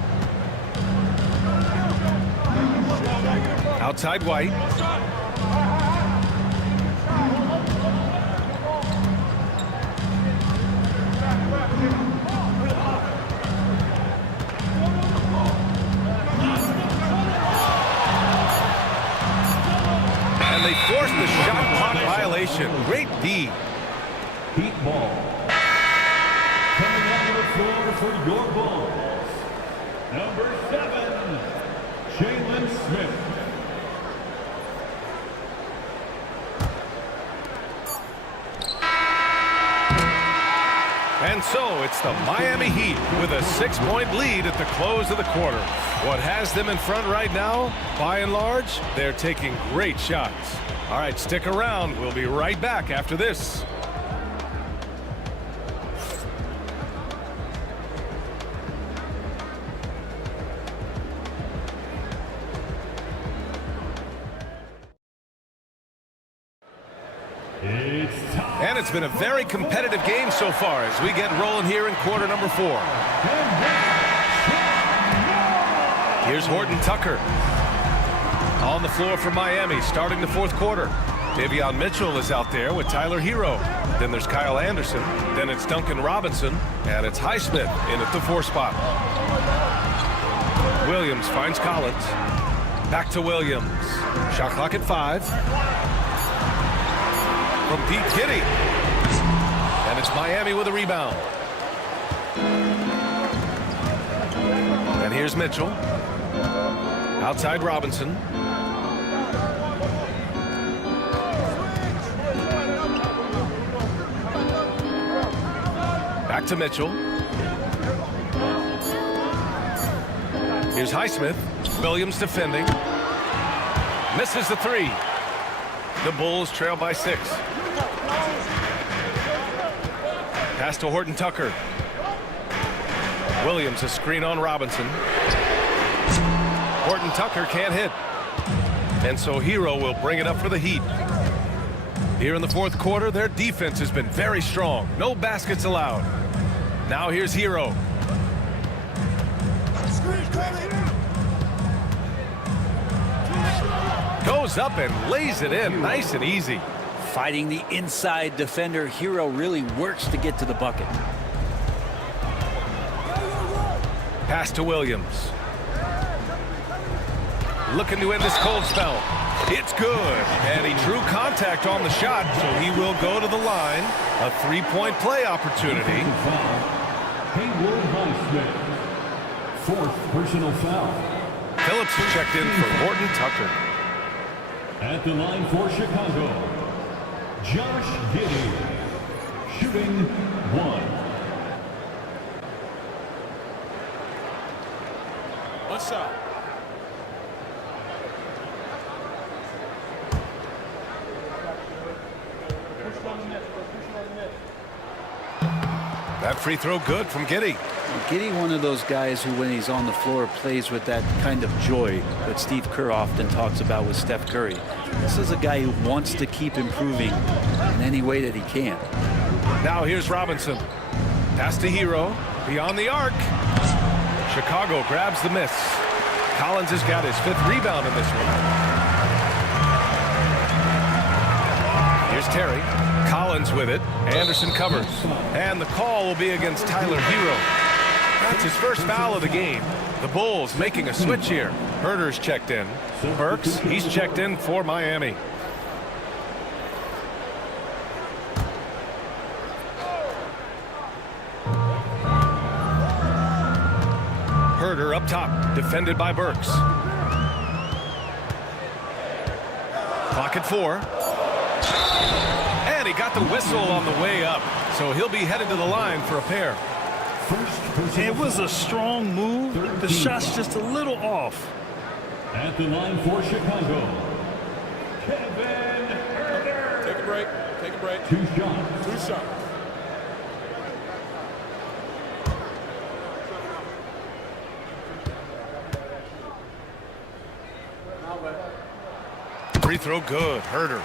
Outside White. And they forced the shot clock violation. Great D. Heat ball. Coming onto the floor for your Bulls. Number 7, Jalen Smith. And so it's the Miami Heat with a 6-point lead at the close of the quarter. What has them in front right now, by and large, they're taking great shots. All right, stick around. We'll be right back after this. And it's been a very competitive game so far as we get rolling here in quarter number 4. Here's Horton Tucker on the floor for Miami starting the 4th quarter. Davion Mitchell is out there with Tyler Hero. Then there's Kyle Anderson. Then it's Duncan Robinson. And it's Highsmith in at the 4 spot. Williams finds Collins. Back to Williams. Shot clock at 5. From Pete Kitty. And it's Miami with a rebound. And here's Mitchell. Outside Robinson. Back to Mitchell. Here's Highsmith. Williams defending. Misses the 3. The Bulls trail by 6. Pass to Horton Tucker. Williams a screen on Robinson. Horton Tucker can't hit. And so Hero will bring it up for the Heat. Here in the 4th quarter, their defense has been very strong. No baskets allowed. Now here's Hero. Goes up and lays it in nice and easy. Fighting the inside defender, Hero really works to get to the bucket. Pass to Williams. Looking to end this cold spell. It's good. And he drew contact on the shot, so he will go to the line. A 3-point play opportunity. Haywood Highsmith. 4th personal foul. Phillips checked in for Horton Tucker. At the line for Chicago, Josh Giddey, shooting 1. One shot. That free throw good from Giddey. Giddey, one of those guys who, when he's on the floor, plays with that kind of joy that Steve Kerr often talks about with Steph Curry. This is a guy who wants to keep improving in any way that he can. Now here's Robinson. Pass to Hero. Beyond the arc. Chicago grabs the miss. Collins has got his 5th rebound in this one. Here's Terry. Collins with it. Anderson covers. And the call will be against Tyler Hero. That's his first foul of the game. The Bulls making a switch here. Herder's checked in. Burks, he's checked in for Miami. Herder up top, defended by Burks. Clock at 4. And he got the whistle on the way up, so he'll be headed to the line for a pair. It was a strong move. The shot's just a little off. At the line for Chicago, Kevin Herder. Take a break. Take a break. 2 shots. 2 shots. Free throw good. Herder.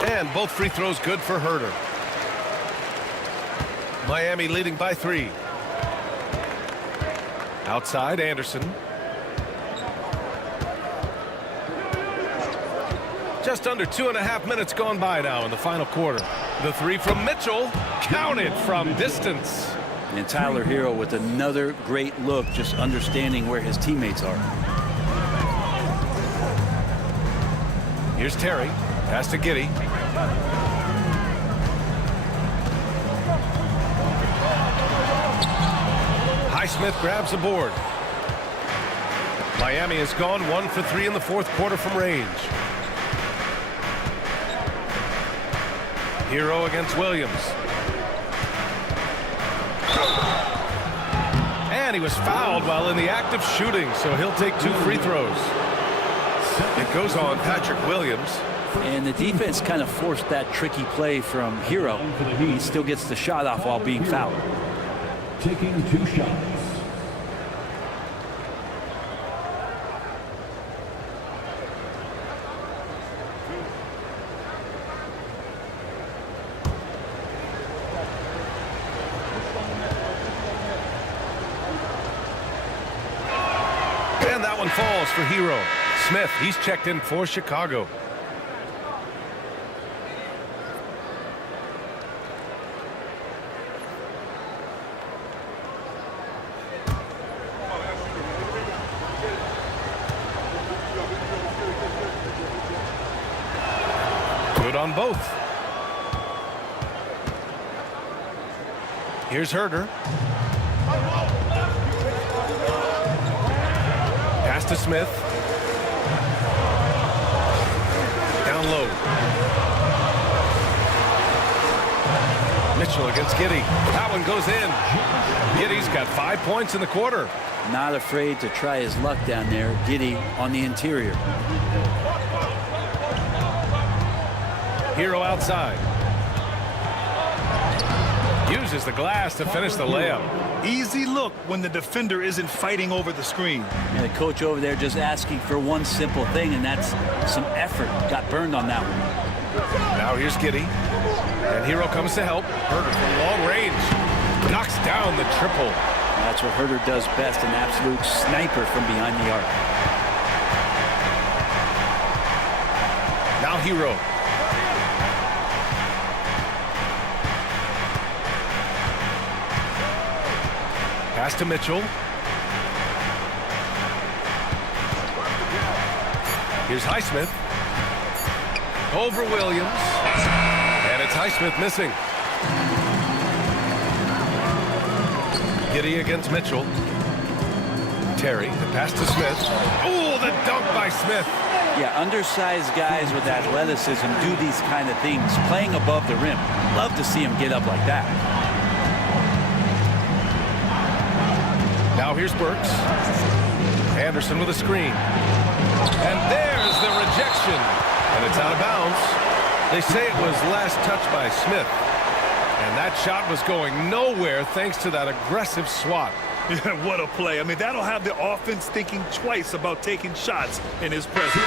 And both free throws good for Herder. Miami leading by 3. Outside, Anderson. Just under 2.5 minutes gone by now in the final quarter. The 3 from Mitchell, counted from distance. And Tyler Hero with another great look, just understanding where his teammates are. Here's Terry. Pass to Giddey. Highsmith grabs the board. Miami has gone 1 for 3 in the 4th quarter from range. Hero against Williams. And he was fouled while in the act of shooting, so he'll take 2 free throws. It goes on Patrick Williams. And the defense kind of forced that tricky play from Hero. He still gets the shot off while being fouled. Taking 2 shots. And that one falls for Hero. Smith, he's checked in for Chicago. Good on both. Here's Herder. Pass to Smith. Down low. Mitchell against Giddey. That one goes in. Giddey's got 5 points in the quarter. Not afraid to try his luck down there. Giddey on the interior. Hero outside. Uses the glass to finish the layup. Easy look when the defender isn't fighting over the screen. And the coach over there just asking for one simple thing, and that's some effort. Got burned on that one. Now here's Giddey. And Hero comes to help. Herder from long range. Knocks down the triple. That's what Herder does best, an absolute sniper from behind the arc. Now Hero. Pass to Mitchell. Here's Highsmith. Over Williams. And it's Highsmith missing. Giddey against Mitchell. Terry, the pass to Smith. Oh, the dunk by Smith. Yeah, undersized guys with athleticism do these kind of things, playing above the rim. Love to see him get up like that. Now here's Burks. Anderson with a screen. And there's the rejection. And it's out of bounds. They say it was last touched by Smith. And that shot was going nowhere thanks to that aggressive swat. Yeah, what a play. I mean, that'll have the offense thinking twice about taking shots in his presence.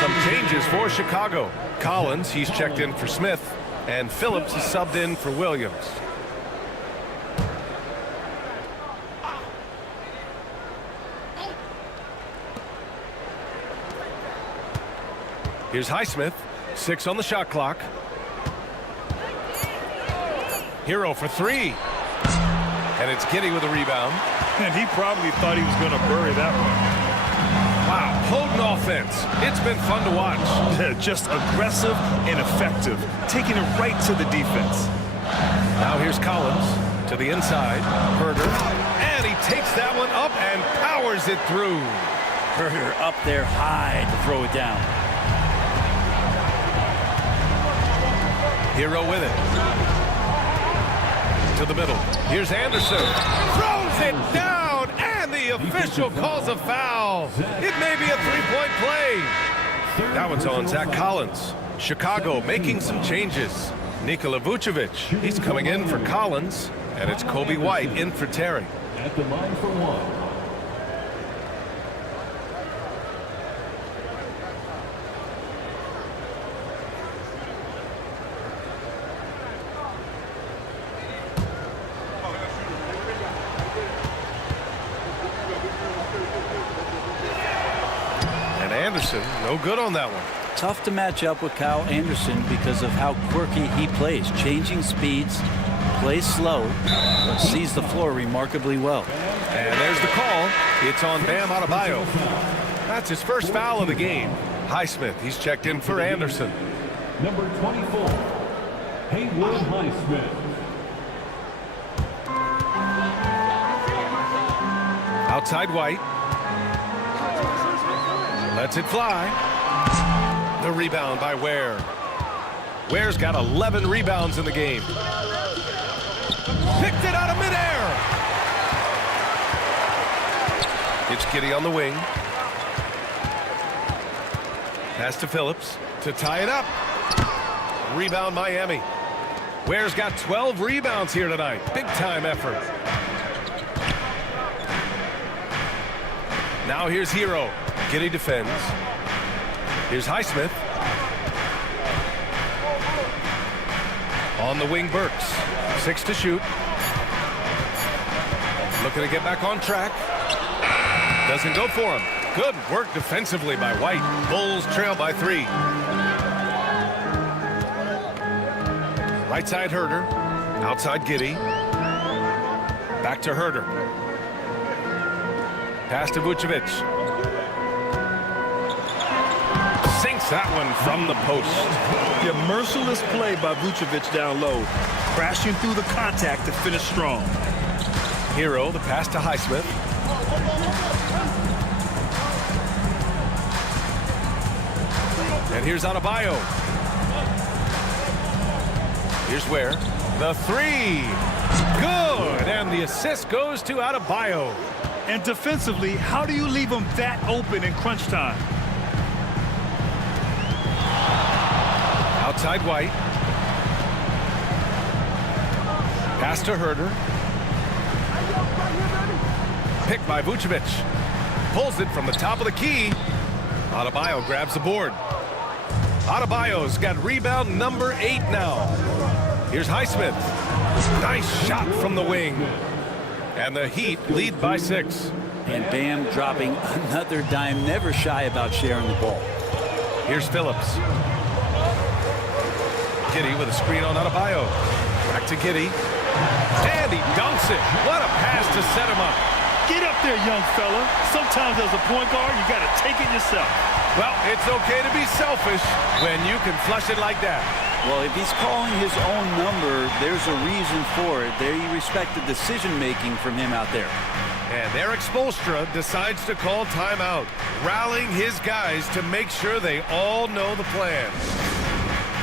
Some changes for Chicago. Collins, he's checked in for Smith. And Phillips is subbed in for Williams. Here's Highsmith. 6 on the shot clock. Hero for 3. And it's Giddy with a rebound. And he probably thought he was going to bury that one. Wow, potent offense. It's been fun to watch. Yeah, just aggressive and effective, taking it right to the defense. Now here's Collins to the inside. Herder. And he takes that one up and powers it through. Herder up there high to throw it down. Hero with it. To the middle. Here's Anderson. Throws it down, and the official calls a foul. It may be a three-point play. That one's on Zach Collins. Chicago making some changes. Nikola Vucevic, he's coming in for Collins, and it's Kobe White in for Terry. At the line for one. Anderson, no good on that one. Tough to match up with Kyle Anderson because of how quirky he plays. Changing speeds, plays slow, but sees the floor remarkably well. And there's the call. It's on Bam Adebayo. That's his first foul of the game. Highsmith, he's checked in for Anderson. Number 24, Haywood Highsmith. Outside White. Lets it fly. The rebound by Ware. Ware's got 11 rebounds in the game. Picked it out of midair. It's Giddy on the wing. Pass to Phillips to tie it up. Rebound Miami. Ware's got 12 rebounds here tonight. Big time effort. Now here's Hero. Giddy defends. Here's Highsmith. On the wing, Burks. 6 to shoot. Looking to get back on track. Doesn't go for him. Good work defensively by White. Bulls trail by 3. Right side Herder. Outside Giddy. Back to Herder. Pass to Vucevic. Sinks that one from the post. Yeah, merciless play by Vucevic down low. Crashing through the contact to finish strong. Hero, the pass to Highsmith. And here's Adebayo. Here's Ware. The 3. Good. And the assist goes to Adebayo. And defensively, how do you leave them that open in crunch time? Outside White. Pass to Herder. Picked by Vucevic. Pulls it from the top of the key. Adebayo grabs the board. Adebayo's got rebound number 8 now. Here's Highsmith. Nice shot from the wing. And the Heat lead by 6. And Bam dropping another dime, never shy about sharing the ball. Here's Phillips. Giddy with a screen on Adebayo. Back to Giddy. And he dunks it. What a pass to set him up. Get up there, young fella. Sometimes as a point guard, you got to take it yourself. Well, it's okay to be selfish when you can flush it like that. Well, if he's calling his own number, there's a reason for it. They respect the decision-making from him out there. And Eric Spoelstra decides to call timeout, rallying his guys to make sure they all know the plan.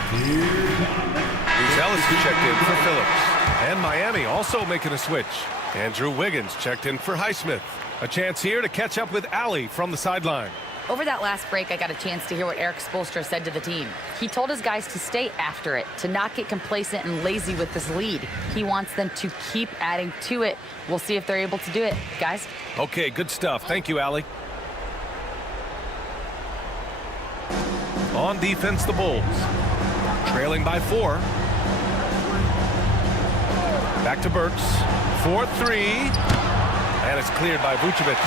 Here's Ellis checked in for Phillips. And Miami also making a switch. Andrew Wiggins checked in for Highsmith. A chance here to catch up with Allie from the sideline. Over that last break, I got a chance to hear what Eric Spoelstra said to the team. He told his guys to stay after it, to not get complacent and lazy with this lead. He wants them to keep adding to it. We'll see if they're able to do it, guys. Okay, good stuff. Thank you, Allie. On defense, the Bulls. Trailing by 4. Back to Burks. 4-3. And it's cleared by Vucevic.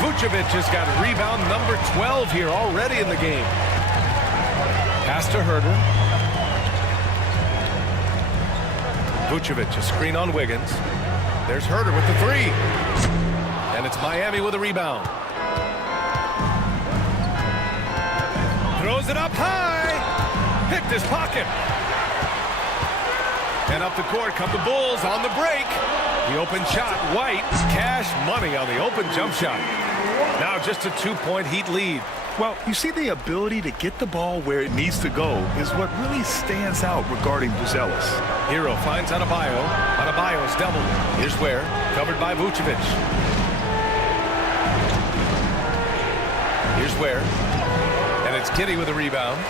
Vucevic has got rebound number 12 here already in the game. Pass to Herter. Vucevic, a screen on Wiggins. There's Herter with the 3. And it's Miami with a rebound. Throws it up high. Picked his pocket. And up the court come the Bulls on the break. The open shot, White, cash money on the open jump shot. Now just a 2-point Heat lead. Well, you see, the ability to get the ball where it needs to go is what really stands out regarding Buzelis. Hero finds Adebayo. Adebayo's doubled. Here's where, covered by Vucevic. Here's where, and it's Giddey with a rebound.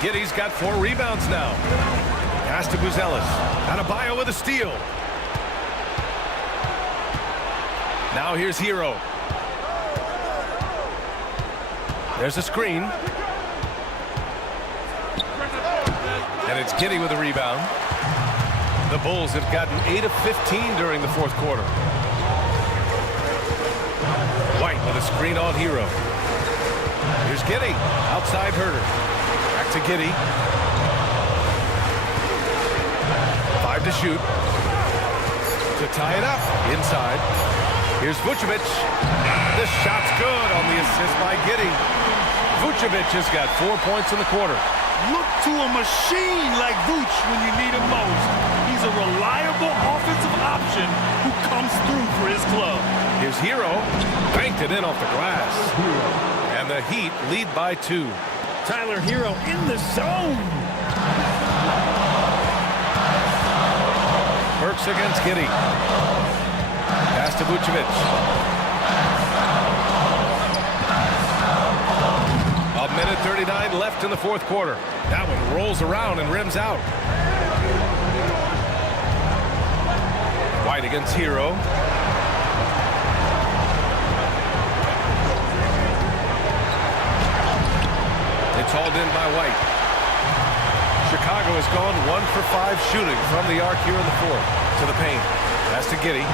Giddey's got 4 rebounds now. Pass to Buzelis. Adebayo with a steal. Now here's Hero. There's a screen. And it's Giddey with a rebound. The Bulls have gotten 8 of 15 during the 4th quarter. White with a screen on Hero. Here's Giddey. Outside Herter. Back to Giddey. 5 to shoot. To tie it up. Inside. Here's Vucevic. This shot's good on the assist by Giddey. Vucevic has got 4 points in the quarter. Look to a machine like Vuce when you need him most. He's a reliable offensive option who comes through for his club. Here's Hero. Banked it in off the glass. And the Heat lead by 2. Tyler Hero in the zone. Burks against Giddey. Pass to Vucevic. A minute 39 left in the 4th quarter. That one rolls around and rims out. White against Hero. It's hauled in by White. Chicago has gone 1 for 5 shooting from the arc here in the 4th. To the paint. Pass to Giddey.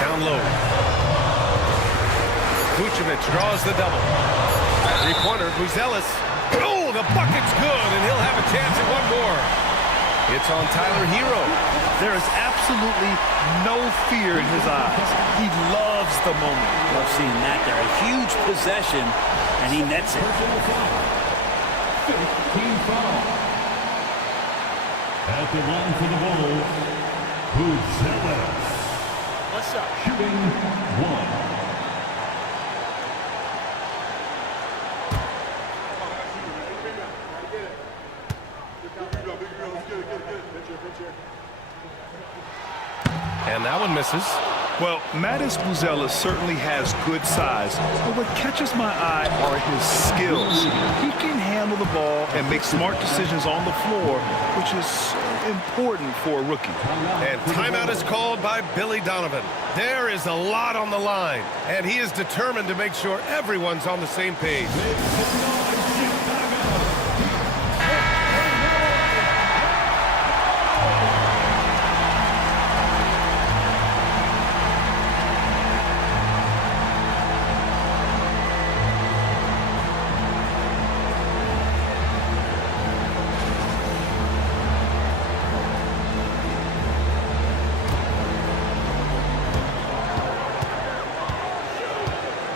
Down low. Vucevic draws the double. 3-pointer, Buzelis. Oh, the bucket's good, and he'll have a chance at one more. It's on Tyler Hero. There is absolutely no fear in his eyes. He loves the moment. Love seeing that there. A huge possession, and he nets it. 15 foul. At the line for the Bulls, Buzelis. One shot. Shooting 1. And that one misses. Well, Mattis Buzelis certainly has good size, but what catches my eye are his skills. He can handle the ball and make smart decisions on the floor, which is important for a rookie. And timeout is called by Billy Donovan. There is a lot on the line, and he is determined to make sure everyone's on the same page.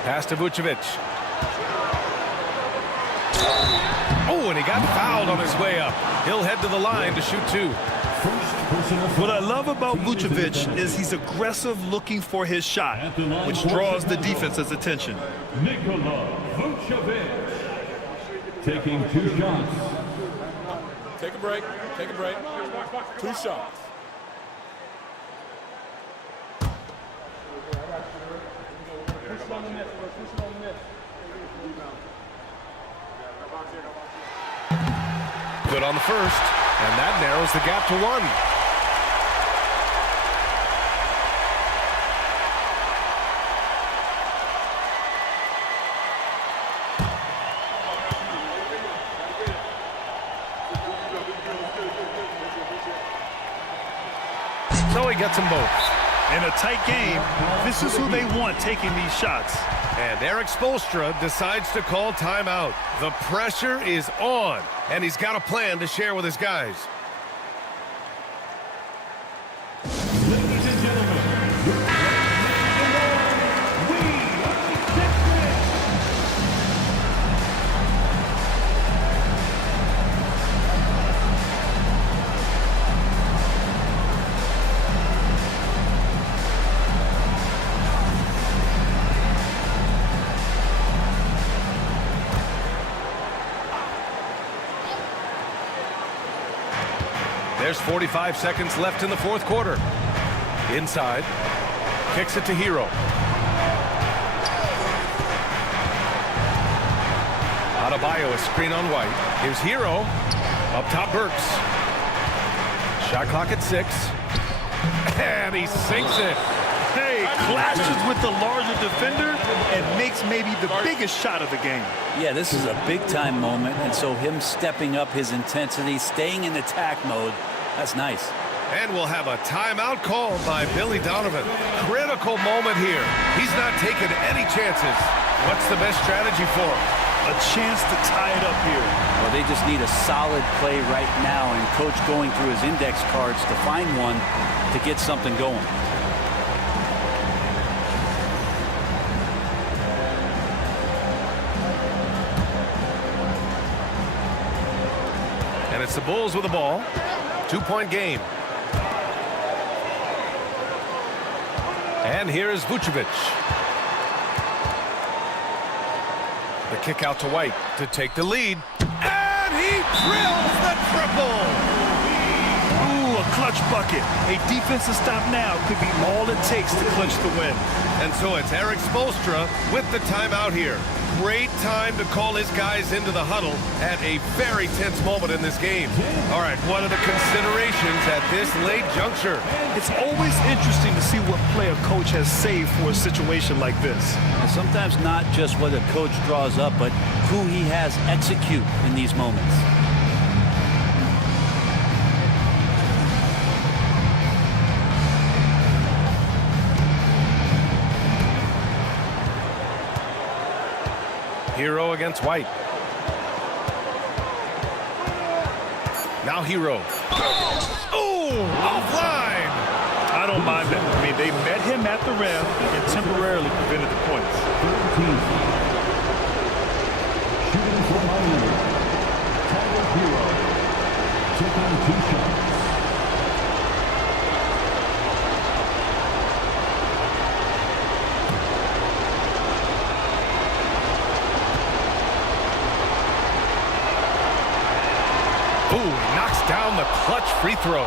Pass to Vucevic. Oh, and he got fouled on his way up. He'll head to the line to shoot 2. First personal What I foul. love about Vucevic is he's aggressive looking for his shot, which draws the defense's attention. Nikola Vucevic taking 2 shots. Take a break. Take a break. 2 shots. Good on the first, and that narrows the gap to 1. So he gets them both. In a tight game, this is who they want taking these shots. And Eric Spoelstra decides to call timeout. The pressure is on, and he's got a plan to share with his guys. Ladies and gentlemen, your we There's 45 seconds left in the 4th quarter. Inside. Kicks it to Hero. Adebayo, a screen on White. Here's Hero. Up top, Burks. Shot clock at 6. And he sinks it. Hey, clashes with the larger defender and makes maybe the biggest shot of the game. Yeah, this is a big-time moment, and so him stepping up his intensity, staying in attack mode, that's nice. And we'll have a timeout called by Billy Donovan. Critical moment here. He's not taking any chances. What's the best strategy for him? A chance to tie it up here. Well, they just need a solid play right now, and Coach going through his index cards to find one to get something going. And it's the Bulls with the ball. 2-point game. And here is Vucevic. The kick out to White to take the lead. And he drills the triple. Ooh, a clutch bucket. A defensive stop now could be all it takes to clinch the win. And so it's Eric Spoelstra with the timeout here. Great time to call his guys into the huddle at a very tense moment in this game. All right, what are the considerations at this late juncture? It's always interesting to see what play a coach has saved for a situation like this. And sometimes not just what a coach draws up, but who he has execute in these moments. Hero against White. Now Hero. Oh, offline. I don't mind that. I mean, they met him at the rim and temporarily prevented the points. 13. Shooting for Miami. Tyler Hero taking 2 shots. Ooh, knocks down the clutch free throw.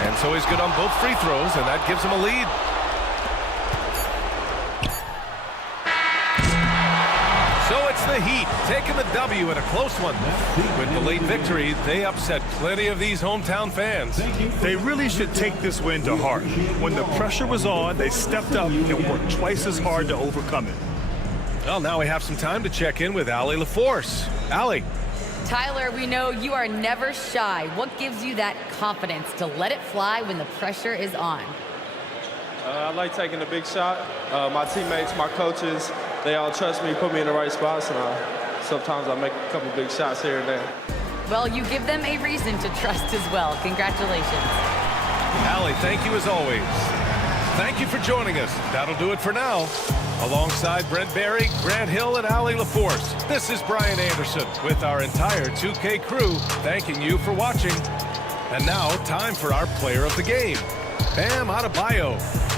And so he's good on both free throws, and that gives him a lead. So it's the Heat taking the W in a close one. With the late victory, they upset plenty of these hometown fans. They really should take this win to heart. When the pressure was on, they stepped up and worked twice as hard to overcome it. Well, now we have some time to check in with Allie LaForce. Allie. Tyler, we know you are never shy. What gives you that confidence to let it fly when the pressure is on? I like taking a big shot. My teammates, my coaches, they all trust me, put me in the right spots, and sometimes I make a couple big shots here and there. Well, you give them a reason to trust as well. Congratulations. Allie, thank you as always. Thank you for joining us. That'll do it for now. Alongside Brent Barry, Grant Hill, and Allie LaForce, this is Brian Anderson with our entire 2K crew thanking you for watching. And now, time for our player of the game, Bam Adebayo.